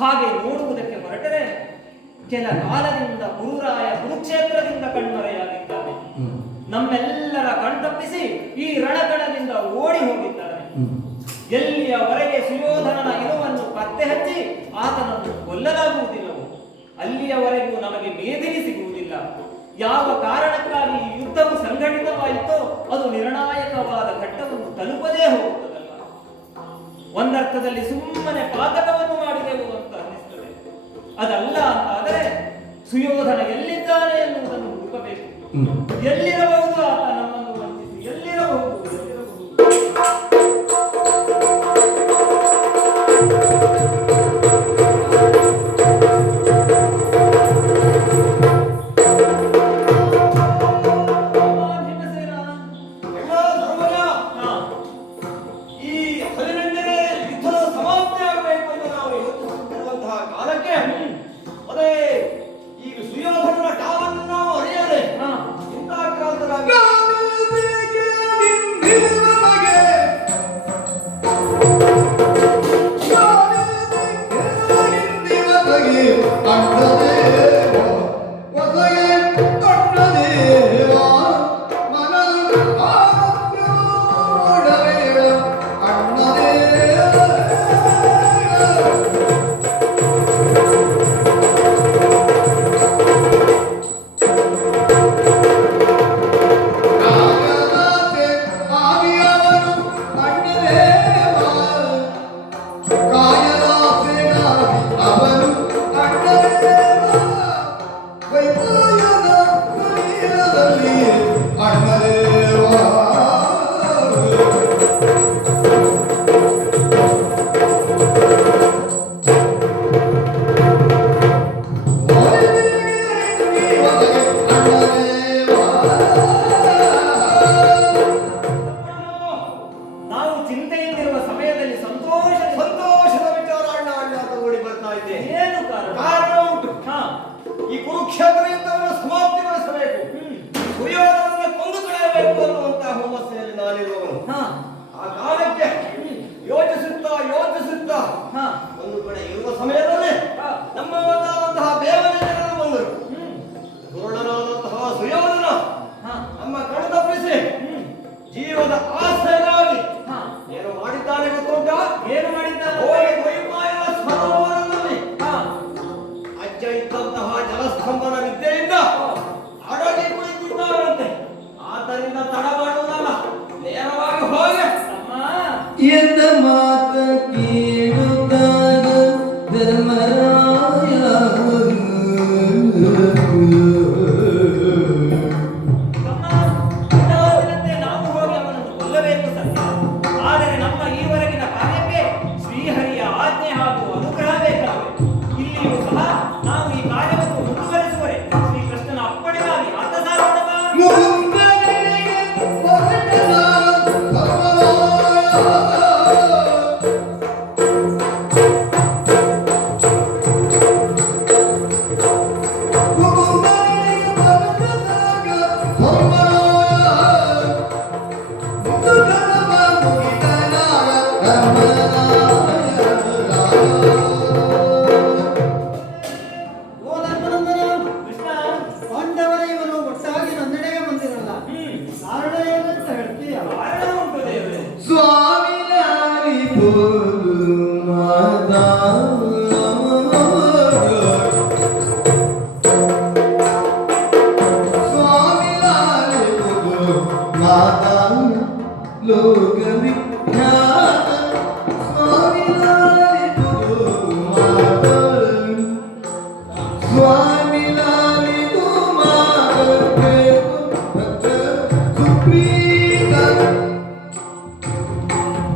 ಹಾಗೆ ನೋಡುವುದಕ್ಕೆ ಹೊರಟರೆ ಕೆಲ ಕಾಲದಿಂದ ಗುರುರಾಯ ಕುರುಕ್ಷೇತ್ರದಿಂದ ಕಣ್ಮರೆಯಾಗಿದ್ದಾನೆ. ನಮ್ಮೆಲ್ಲರ ಕಣ್ತಪ್ಪಿಸಿ ಈ ರಣಕಣದಿಂದ ಓಡಿ ಹೋಗಿದ್ದಾನೆ. ಎಲ್ಲಿಯವರೆಗೆ ಸುಯೋಧನನ ಇರುವನ್ನು ಪತ್ತೆ ಹಚ್ಚಿ ಆತನನ್ನು ಕೊಲ್ಲಲಾಗುವುದಿಲ್ಲವೋ ಅಲ್ಲಿಯವರೆಗೂ ನಮಗೆ ಮೇದಿನಿ ಸಿಗುವುದಿಲ್ಲ. ಯಾವ ಕಾರಣಕ್ಕಾಗಿ ಈ ಯುದ್ಧವು ಸಂಘಟಿತವಾಯಿತೋ ಅದು ನಿರ್ಣಾಯಕವಾದ ಘಟ್ಟವನ್ನು ತಲುಪದೇ ಹೋಗುತ್ತದಲ್ಲ. ಒಂದರ್ಥದಲ್ಲಿ ಸುಮ್ಮನೆ ಪಾತಕವನ್ನು ಮಾಡಿದೆವು ಅಂತ ಅನ್ನಿಸ್ತದೆ. ಅದಲ್ಲ ಅಂತಾದರೆ ಸುಯೋಧನ ಎಲ್ಲಿದ್ದಾನೆ ಎನ್ನುವುದನ್ನು ಹುಡುಕಬೇಕು. ಎಲ್ಲಿರಬಹುದು ಆತ ನಮ್ಮನ್ನು ವಂಚಿಸಿ, ಎಲ್ಲಿರಬಹುದು. ಈಗ ಸುಯೋಧನ ಟಾವನ್ನು ನಾವು ಅರಿಯದೆ ಇಂತಹ ಕ್ರಾಂತರಾಗಿ ಆಸೆಗಾಗಿ ಹಾ. ಏನು ಮಾಡಿದ್ದಾನೆ ಗೊತ್ತುಂಟಾ? ಏನು ಮಾಡಿದ್ದಾನೆ? ಹೋಗಿ ವೈಮಾನಿಕ ಸರೋವರದಲ್ಲಿ ಹಾ. ಅಜ್ಜ ಇದ್ದಂತಹ ಜಲಸ್ತಂಭನ ವಿದ್ಯೆಯಿಂದ ಅಡಗಿ ಕುಳಿತಿದ್ದಾರಂತೆ. ಆದ್ದರಿಂದ ತಡ ಮಾಡುವುದಲ್ಲ, ನೇರವಾಗಿ ಹೋಗಿ ಅಮ್ಮ, ಎನ್ನ ಮಾತ ಕೇಳುತ್ತಾಗ ಧರ್ಮರಾಯ ತಮ್ಮ, ಇಂಥವರಂತೆ ನಾವು ಹೋಗಿ ಅವನನ್ನು ಕೊಲ್ಲಬೇಕು ಸತ್ಯ. ಆದರೆ ನಮ್ಮ ಈವರೆಗಿನ ಕಾರ್ಯಕ್ಕೆ ಶ್ರೀಹರಿಯ ಆಜ್ಞೆ ಹಾಗೂ ಅನುಗ್ರಹ ಬೇಕಾಗಬೇಕು. ಇಲ್ಲಿಯೂ ಸಹ ನಾವು ಈ ಕಾರ್ಯವನ್ನು ಮುಂದುವರಿಸುವರೆ ಶ್ರೀಕೃಷ್ಣನ ಅಪ್ಪಣೆಗಾಗಿ ಆತ ಸಾರೋಣ ಬಾ. ಮುಗುಂದನಿಗೆ ಹೊರಟದ ಧರ್ಮರಾಯ. ಮುಗುಂದನಿಗೆ ಹೊರಟದಾಗ ಧರ್ಮರಾಯ. ಮುಗುಂದನವ ಮುಗಿದನಾಗ ಧರ್ಮರಾಯ. ಓ ಧರ್ಮನಂದನ, ಕೃಷ್ಣ, ಪಾಂಡವರ ಇವನು ಒಟ್ಟಾಗಿ ನನ್ನೆಡೆಗೆ ಬಂದಿರಲ್ಲ. ಕಾರಣ ಏನಂತ ಹೇಳ್ತೀಯ? ಕಾರಣ ಉಂಟು ದೇವರೇ. ಸ್ವಾಮಿ ನಾರಿಪು ಮಾತಾ ಸ್ವಾಮಿ ನಾರಿಪು ಮಾತಾ ಲೋಕ ವಿಖ್ಯಾತ ಸ್ವಾಮಿ ನಾರಿಪು ಮಾತಾ ಸ್ವಾಮಿ ನಾರಿಪು ಮಾತಾ ಸುಪ್ರೀತ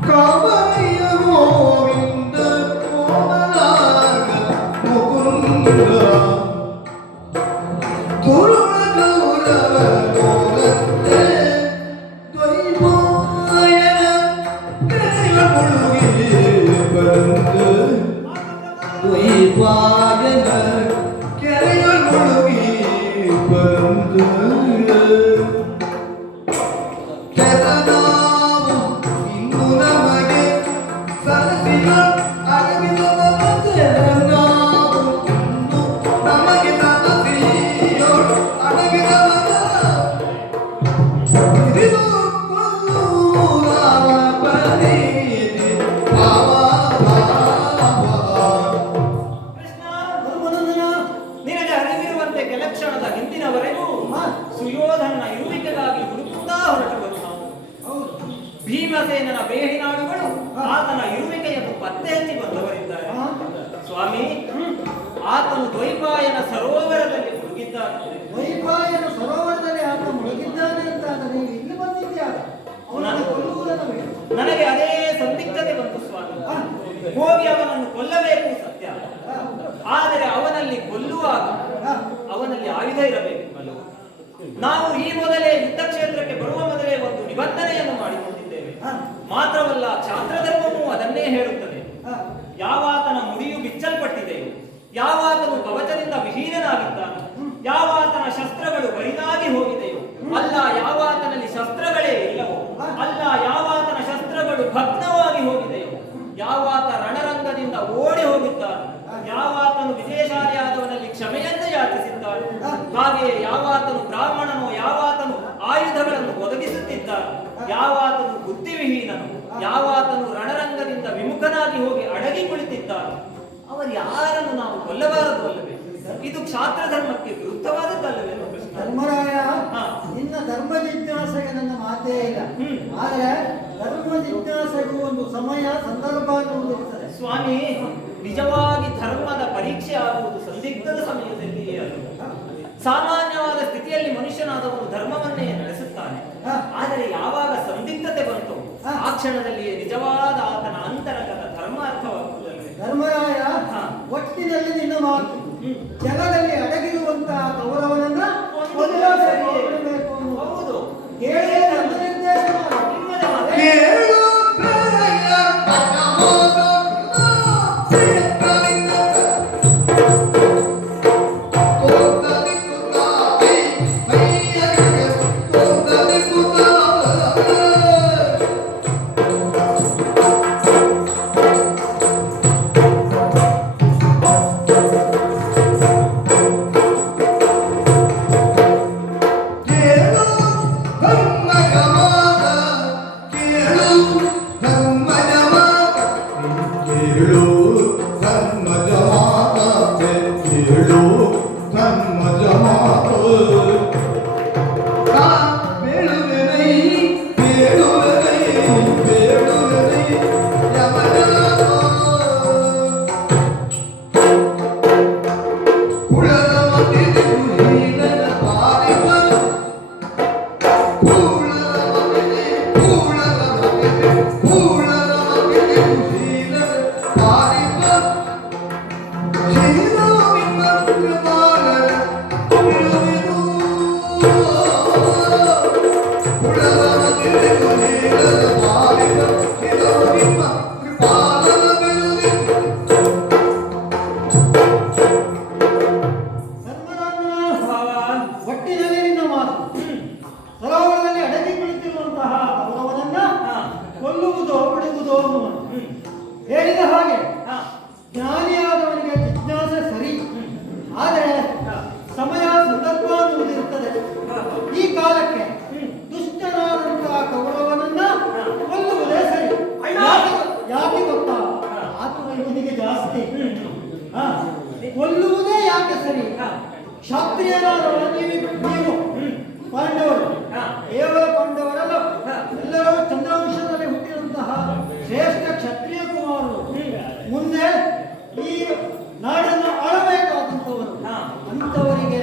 ಕಾಮಯ್ಯ ಗೋವಿಂದ ಕೋಮಲಾಗ ಮುಕುಂದ ತರುಣ ಗೌರವ ಗೋರತ್ತೆ ದ್ವೈಪಾಯನ ಕರೆಯ ಮುಳುಗಿ ಬಂದು ದ್ವೈಪಾಯನ ಕೆರೆಯ ಮುಳುಗಿ ಬಂದು ಕೆರನಾವು ಇನ್ನು ನಮಗೆ ಸರಸಿನ ಅಡಗಿದವ ಕೆರನಾವು ಇನ್ನು ನಮಗೆ ಸರಸಿಯೋಳು ಅಡಗಿದವನ ಇದು ಕೊಲ್ಲೂರಾವ ಬರೀರಿ ಭಾವ ಕೃಷ್ಣ, ಧರ್ಮನಂದನ, ನಿನಗೆ ಅರಿವಿರುವಂತೆ ಕೆಲ ಕ್ಷಣದ ಹಿಂದಿನವರೆಗೂ ಹಾ, ಸುಯೋಧನನ ಇರುವಿಕೆಗಾಗಿ ಹುಡುಕುತ್ತಾ ಹೊರಟವರು ನಾವು. ಹೌದು. ಭೀಮಸೇನನ ಬೇಹಿನಾಡುಗಳು ಆತನ ಇರುವಿಕೆಯನ್ನು ಪತ್ತೆ ಹಚ್ಚಿ ಬಂದವರಿದ್ದಾರೆ. ಹಾ. ಸ್ವಾಮಿ, ಆತನು ದ್ವೈಪಾಯನ ಸರೋವರದಲ್ಲಿ ಮುಳುಗಿದ್ದಾನೆ. ವೈಪಾಯನ ಸರೋವರದಲ್ಲಿ ಆತ ಮುಳುಗಿದ್ದಾನೆ ಅಂತ ನೀವು ಇಲ್ಲಿ ಬಂದಿದ್ಯಾಗ ಅವನನ್ನು ಕೊಲ್ಲುವುದನ್ನು ಬಿಡಿ. ನನಗೆ ಅದೇ ಸಂದಿಗ್ಧತೆ ಬಂತು ಸ್ವಾಮಿ. ಹೋಗಿ ಅವನನ್ನು ಕೊಲ್ಲಬೇಕು ಸತ್ಯ, ಆದರೆ ಅವನಲ್ಲಿ ಕೊಲ್ಲುವಾಗ ಅವನಲ್ಲಿ ಆಯುಧ ಇರಬೇಕು ಅಲ್ಲವೋ? ನಾವು ಈ ಮೊದಲೇ ಯುದ್ಧ ಕ್ಷೇತ್ರಕ್ಕೆ ಬರುವ ಮೊದಲೇ ಒಂದು ನಿಬಂಧನೆಯನ್ನು ಮಾಡಿಕೊಂಡಿದ್ದೇವೆ. ಮಾತ್ರವಲ್ಲ, ಕ್ಷಾತ್ರಧರ್ಮವು ಅದನ್ನೇ ಹೇಳುತ್ತದೆ. ಯಾವಾತನ ಮುಡಿಯು ಬಿಚ್ಚಲ್ಪಟ್ಟಿದೆಯೋ, ಯಾವಾತನು ಕವಚದಿಂದ ವಿಹೀನನಾಗಿದ್ದಾನೆ, ಯಾವಾತನ ಶಸ್ತ್ರಗಳು ಬರಿದಾಗಿ ಹೋಗಿದೆಯೋ, ಅಲ್ಲ ಯಾವಾತನಲ್ಲಿ ಶಸ್ತ್ರಗಳೇ ಇಲ್ಲವೋ, ಅಲ್ಲ ಯಾವಾತನ ಶಸ್ತ್ರಗಳು ಭಗ್ನವಾಗಿ ಹೋಗಿದೆಯೋ, ಯಾವಾತ ರಣರಂಗದಿಂದ ಓಡಿ ಹೋಗಿದ್ದಾನೆ, ಯಾವಾತನು ವಿಜಯಶಾಲಿಯಾದವನಲ್ಲಿ ಕ್ಷಮೆಯನ್ನು ಯಾಚಿಸಿದ್ದಾನೆ, ಹಾಗೆಯೇ ಯಾವಾತನು ಬ್ರಾಹ್ಮಣನೋ, ಯಾವಾತನು ಆಯುಧಗಳನ್ನು ಒದಗಿಸುತ್ತಿದ್ದಾನೆ, ಯಾವಾತನು ಬುದ್ಧಿವಿಹೀನನು, ಯಾವಾತನು ರಣರಂಗದಿಂದ ವಿಮುಖನಾಗಿ ಹೋಗಿ ಅಡಗಿ ಕುಳಿತಿದ್ದಾನೆ, ಅವರು ಯಾರನ್ನು ನಾವು ಕೊಲ್ಲಬಾರದು ಅಲ್ಲವೇ? ಇದು ಕ್ಷಾತ್ರ ಧರ್ಮಕ್ಕೆ ವಿರುದ್ಧವಾದದ್ದಲ್ಲವೇ ಕೃಷ್ಣ? ಧರ್ಮರಾಯ, ಹಾ. ನಿನ್ನ ಧರ್ಮ ಜಿಜ್ಞಾಸೆಗೆ ನನ್ನ ಮಾತೇ ಇಲ್ಲ. ಆದರೆ ಧರ್ಮ ಜಿಜ್ಞಾಸೆಗೂ ಒಂದು ಸಮಯ ಸಂದರ್ಭ ಅನ್ನುವುದಿರ್ತದೆ. ಸ್ವಾಮಿ, ನಿಜವಾಗಿ ಧರ್ಮದ ಪರೀಕ್ಷೆ ಆಗುವುದು ಸಂದಿಗ್ಧದ ಸಮಯದಲ್ಲಿಯೇ ಅಲ್ಲ. ಸಾಮಾನ್ಯವಾದ ಸ್ಥಿತಿಯಲ್ಲಿ ಮನುಷ್ಯನಾದವನು ಧರ್ಮವನ್ನೇ ನಡೆಸುತ್ತಾನೆ. ಆದರೆ ಯಾವಾಗ ಸಂದಿಗ್ಧತೆ ಬಂತು ಆ ಕ್ಷಣದಲ್ಲಿಯೇ ನಿಜವಾದ ಆತನ ಅಂತರಂಗದ ಧರ್ಮ ಅರ್ಥವಾಗುವುದಲ್ಲವೇ? ಧರ್ಮರಾಯ, ಹಾ. ಒಟ್ಟಿನಲ್ಲಿ ನಿನ್ನ ಮಾತು ಜಗದಲ್ಲಿ ಅಡಗಿರುವಂತಹ ಕೌರವನನ್ನ ಒಂದು ಕೊಲ್ಲಬೇಕು ಸರಿಯೇ. ಅನ್ನುವುದು. ಹೌದು. ಕೇಳಿ ನನ್ನ ನಿರ್ದೇಶನ. ನಿಮ್ಮದೇ ಮಾತು. ಕೇಳು ಪ್ರಿಯ ಪರಮೋದ ಪ್ರಿಯಕರಿಂದ ಕೋಟಲಿ ಕುತಾಯಿ ಮೈಯಗೆ ಕೋಟಲಿ ಕುತಾಯಿ ಒಟ್ಟಿನಲ್ಲಿ ನಿನ್ನ ಮಾತು ಸರೋವರದಲ್ಲಿ ಅಡಗಿ ಕುಳಿತಿರುವಂತಹ ಕೌರವನನ್ನ ಕೊಲ್ಲುವುದೋ ಬಿಡುವುದೋ ಅನ್ನುವುದು ಹೇಳಿದ ಹಾಗೆ ಜ್ಞಾನಿಯಾದವನಿಗೆ ಜಿಜ್ಞಾಸೆ ಸರಿ, ಆದರೆ ಸಮಯ ಸಂದರ್ಭ ಅನ್ನುವುದಿರುತ್ತದೆ. ಈ ಕಾಲಕ್ಕೆ ದುಷ್ಟನಾದಂತಹ ಕೌರವನನ್ನ ಕೊಲ್ಲುವುದೇ ಸರಿ. ಯಾಕೆ ಗೊತ್ತಾ? ಆತುರ ಇವನಿಗೆ ಜಾಸ್ತಿ. ಕೊಲ್ಲುವುದೇ ಯಾಕೆ ಸರಿ? ಕ್ಷತ್ರಿಯರಾದವ ನೀವು ಪಾಂಡವರು, ಕೇವಲ ಪಾಂಡವರಲ್ಲ, ಎಲ್ಲರೂ ಚಂದ್ರವಂಶದಲ್ಲಿ ಹುಟ್ಟಿದಂತಹ ಶ್ರೇಷ್ಠ ಕ್ಷತ್ರಿಯ ಕುಮಾರರು. ಮುಂದೆ ಈ ನಾಡನ್ನು ಆಳಬೇಕಾದಂಥವರು. ಅಂಥವರಿಗೆ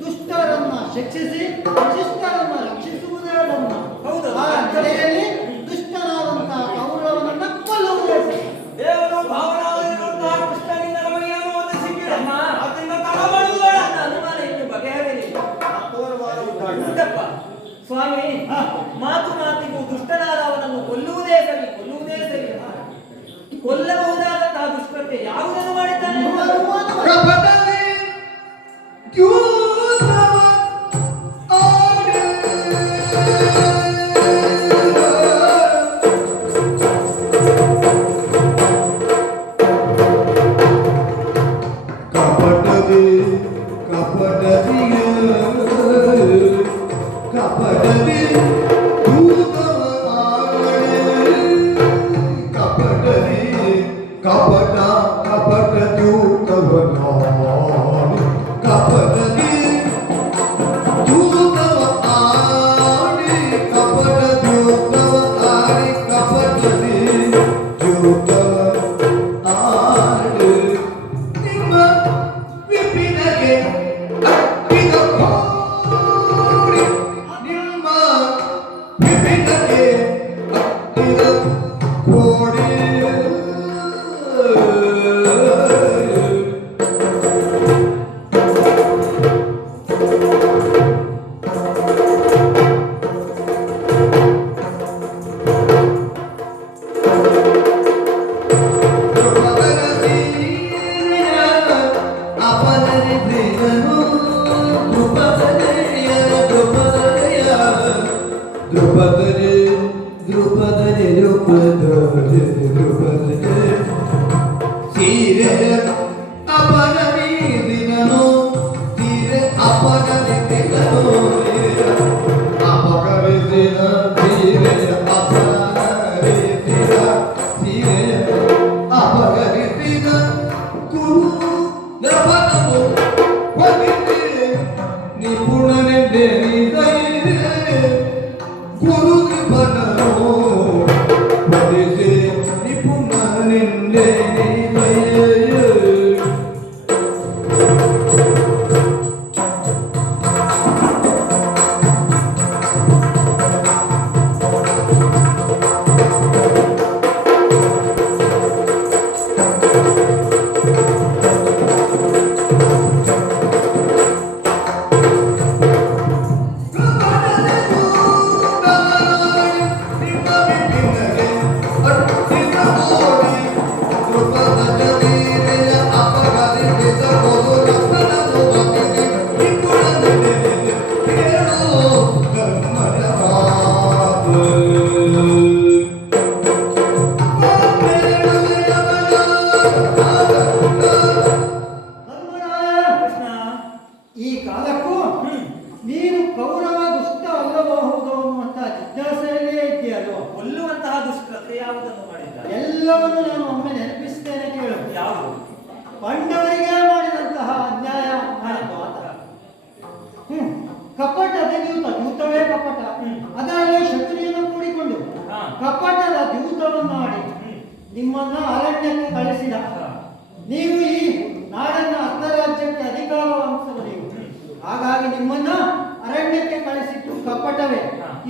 ದುಷ್ಟರನ್ನ ಶಿಕ್ಷಿಸಿ ಶಿಷ್ಟರನ್ನ ರಕ್ಷಿಸುವುದೇ ಧರ್ಮ. ಆ ಕಡೆಯಲ್ಲಿ ದುಷ್ಟನಾದಂತಹ ಕೌರವನನ್ನ ಕೊಲ್ಲುವುದೇ ಸರಿ. ದೇವರು ಭಾವನಾಗಿರುವಂತಹ ಕೃಷ್ಣನಿಂದ ನಮಗೆ ಅನುಮೋದ ಸಿಕ್ಕಿದೆ. ಅದರಿಂದ ತಡ ಮಾಡುವುದಲ್ಲ. ಅನುಮಾನ ಇನ್ನು ಬಗೆಹರಿಲಿಲ್ಲ. ಸ್ವಾಮಿ, ಮಾತು ಮಾತಿಗೂ ದುಷ್ಟನಾದ ಅವನನ್ನು ಕೊಲ್ಲುವುದೇ ಸರಿ, ಕೊಲ್ಲುವುದೇ ಸರಿ. ಕೊಲ್ಲಬಹುದಾದಂತಹ ದುಷ್ಕೃತ್ಯ ಯಾವುದನ್ನು ಮಾಡಿದ್ದಾನೆ? ಕಪಟನೆ ದ್ಯೂತವ ಆಡೆ ಕಪಟದೆ ಕಪಟದಿಯ ಕಪಟದೆ ದ್ಯೂತವ ಆಡೆ ಕಪಟದೆ ಕಪಟ ಕಪಟ ದ್ಯೂತವ ನಾಡಿ ಕಪಟದೆ ದ್ಯೂತವ ಆಡಿ ಕಪಟ ದ್ಯೂತವ ಆಡಿ ಕಪಟದೆ ದ್ಯೂತವ ಆಡಿ ನಿಮ್ಮ ವಿಪಿನಗೆ ಅಟ್ಟಿದ ಕೋಡಿ ನಿಮ್ಮ ವಿಪಿನಗೆ ಅಟ್ಟಿದ ಕೋಡಿ ಈ ಕಾಲಕ್ಕೂ ನೀನು ಕೌರವ ದುಷ್ಟ ಅಲ್ಲಬಹುದು ಅನ್ನುವಂತಹ ಜಿಜ್ಞಾಸೆಯಲ್ಲೇ ಇದೆಯಲ್ವ? ಕೊಲ್ಲುವಂತಹ ದುಷ್ಕೃತ್ಯ ಯಾವುದನ್ನು ಮಾಡಿದ್ದಾರೆ? ಎಲ್ಲವನ್ನು ನಾನು ಒಮ್ಮೆ ನೆನಪಿಸ್ತೇನೆ, ಕೇಳು. ಯಾವುದು? ಪಾಂಡವರಿಗೆ ಮಾಡಿದಂತಹ ಅನ್ಯಾಯ ಮಾಡಿದ್ದು ಆತ. ಕಪಟದ ದ್ಯೂತವೇ ಕಪಟ. ಅದರಲ್ಲಿ ಶತ್ರುಯನ್ನು ಕೂಡಿಕೊಂಡು ಕಪಟದ ದ್ಯೂತವನ್ನಾಡಿ ನಿಮ್ಮನ್ನ ಅರಣ್ಯಕ್ಕೆ ಕಳಿಸಿದ. ನೀವು ಈ ನಾಡನ್ನ ಅರ್ಧರಾಜ್ಯಕ್ಕೆ ಅಧಿಕಾರವಂತರು ನೀವು. ಹಾಗಾಗಿ ನಿಮ್ಮನ್ನ ಅರಣ್ಯಕ್ಕೆ ಕಳಿಸಿದ್ದು ಕಪಟವೇ,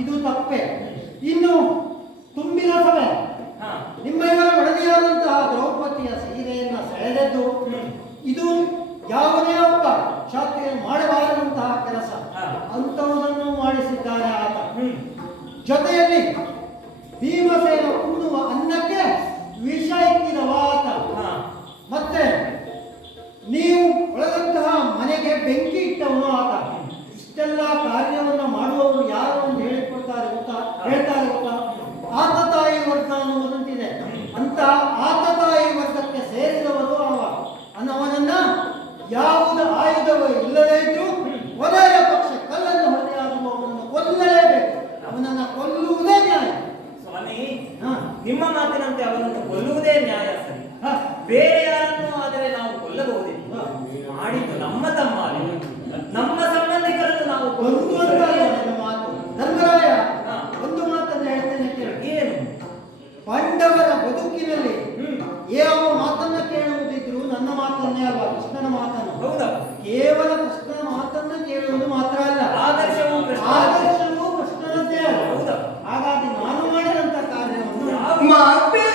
ಇದು ತಪ್ಪೆ. ಇನ್ನು ತುಂಬಿದ ಸಭೆ ನಿಮ್ಮ ಇವರ ಒಡನೆಯಾದಂತಹ ದ್ರೌಪದಿಯ ಸೀರೆಯನ್ನ ಸೆಳೆದದ್ದು, ಇದು ಯಾವುದೇ ಒಬ್ಬ ಕ್ಷತ್ರಿಯ ಮಾಡಬಾರದಂತಹ ಕೆಲಸ. ಅಂಥವುದನ್ನು ಮಾಡಿಸಿದ್ದಾರೆ ಆತ. ಜೊತೆಯಲ್ಲಿ ಭೀಮಸೇನ ಉಣ್ಣುವ ಅನ್ನಕ್ಕೆ ವಿಷ ಇಕ್ಕಿದ ವಾತ, ಹಾ. ಮತ್ತೆ ನೀವು ಒಳದಂತಹ ಮನೆಗೆ ಬೆಂಕಿ ಇಟ್ಟವನು ಆತ. ಇಷ್ಟೆಲ್ಲ ಕಾರ್ಯವನ್ನು ಮಾಡುವವರು ಯಾರು ಅಂತ ಹೇಳಿಕೊಡ್ತಾರೆ ಗೊತ್ತಾ, ಹೇಳ್ತಾರೆ ಗೊತ್ತಾ? ಆತತಾಯಿ ವರ್ಗ ಅನ್ನುವುದಂತಿದೆ. ಅಂತ ಆತತಾಯಿ ವರ್ಗಕ್ಕೆ ಸೇರಿದವರು ಅವನನ್ನ ಯಾವುದ ಆಯುಧವೇ ಇಲ್ಲದೇ ಇದ್ರು ಒಲೆಯ ಪಕ್ಷ ಕಲ್ಲನ್ನು ಹೊಡೆಯಾದರೂ ಅವನನ್ನು ಕೊಲ್ಲಲೇಬೇಕು. ಅವನನ್ನ ಕೊಲ್ಲುವುದೇ ನ್ಯಾಯ. ಸ್ವಾಮಿ, ಹಾ. ನಿಮ್ಮ ಮಾತಿನಂತೆ ಅವನನ್ನು ಕೊಲ್ಲುವುದೇ ನ್ಯಾಯ ಸರಿ. ಹಾ. ಬೇರೆ ಯಾರನ್ನು ಆದರೆ ನಾವು ಕೊಲ್ಲಬಹುದಿಲ್ಲ. ಮಾಡಿದ್ದು ನಮ್ಮ ತಮ್ಮ, ನಮ್ಮ ಸಂಬಂಧಿಕರನ್ನು ನಾವು ಒಂದು ಅಂತ ಅಲ್ಲ ಕೊಲ್ಲುವುದು ನನ್ನ ಮಾತು. ಧರ್ಮರಾಯ, ಹಾ. ಒಂದು ಮಾತನ್ನು ಹೇಳ್ತೇನೆ ಕೇಳಿ. ಏನು? ಪಾಂಡವರ ಬದುಕಿನಲ್ಲಿ ಯಾವ ಮಾತನ್ನ ಕೇಳುವುದಿದ್ರು ನನ್ನ ಮಾತನ್ನೇ ಅಲ್ಲ, ಕೃಷ್ಣನ ಮಾತನ್ನು. ಹೌದಾ? ಕೇವಲ ಕೃಷ್ಣನ ಮಾತನ್ನ ಕೇಳುವುದು ಮಾತ್ರ ಅಲ್ಲ, ಆದರ್ಶವು ಕೃಷ್ಣ. ಆದರ್ಶವೂ ಕೃಷ್ಣನದ್ದೇ ಅಲ್ಲ. ಹೌದಾ? ಹಾಗಾಗಿ ನಾನು ಮಾಡಿದಂತ ಕಾರ್ಯವನ್ನು ಯಾವ ಮಾತೆ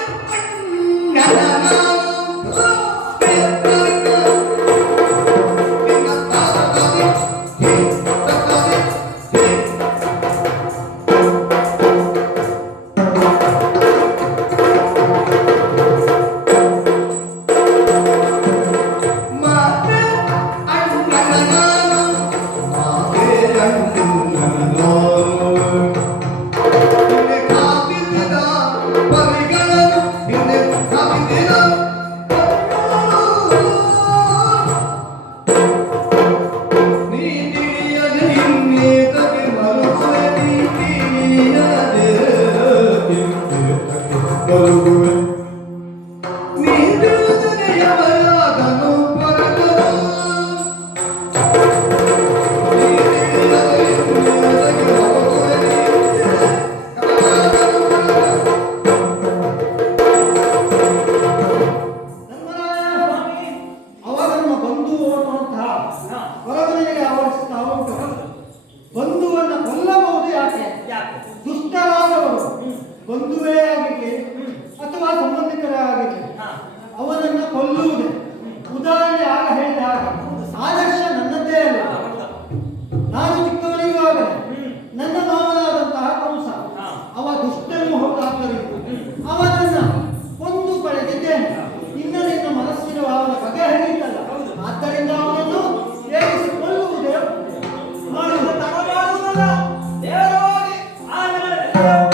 ಅವರನ್ನು ಬಂಧು ಅನ್ನುವಂತಹ ಹೊರಮನೆಗೆ ಆವರಿಸ್ತಾ ಉಂಟು. ಬಂಧುವನ್ನು ಕೊಲ್ಲಬಹುದು. ಯಾಕೆ? ಯಾಕೆ? ದುಷ್ಟರಾದವರು ಬಂಧುವೇ ಆಗಿರಲಿ ಅಥವಾ ಸಂಬಂಧಿಕರೇ ಆಗಿರಲಿ, ಹಾ. ಅವನನ್ನು ಕೊಲ್ಲುವುದೇ. ಉದಾಹರಣೆ ಆಗ ಹೇಳಿದ ಹಾಗೆ ಆದರ್ಶ ನನ್ನದೇ ಅಲ್ಲ. ಹೌದಾ? ನಾನು ಚಿಕ್ಕವನಿರುವಾಗಲೇ ನನ್ನ ಮಾವನಾದಂತಹ ಕಂಸ, ಹಾ. ಅವ ದುಷ್ಟನೂ ಹೌದಾದ್ದರಿಂದ ಅವನನ್ನ ಕೊಂದು ಪಡೆದಿದ್ದೇನೆ. ಇನ್ನು ನಿನ್ನ ಮನಸ್ಸಿನ ಅವನ ಬಗೆ ಹೇಳಿದ್ದಲ್ಲ. ಆದ್ದರಿಂದ ಅವನನ್ನು ಏರಿಸಿಕೊಳ್ಳುವುದೇ ಮಾಡುವುದು. ತಡ ಮಾಡುವುದಲ್ಲ, ನೇರವಾಗಿ ಆಮೇಲೆ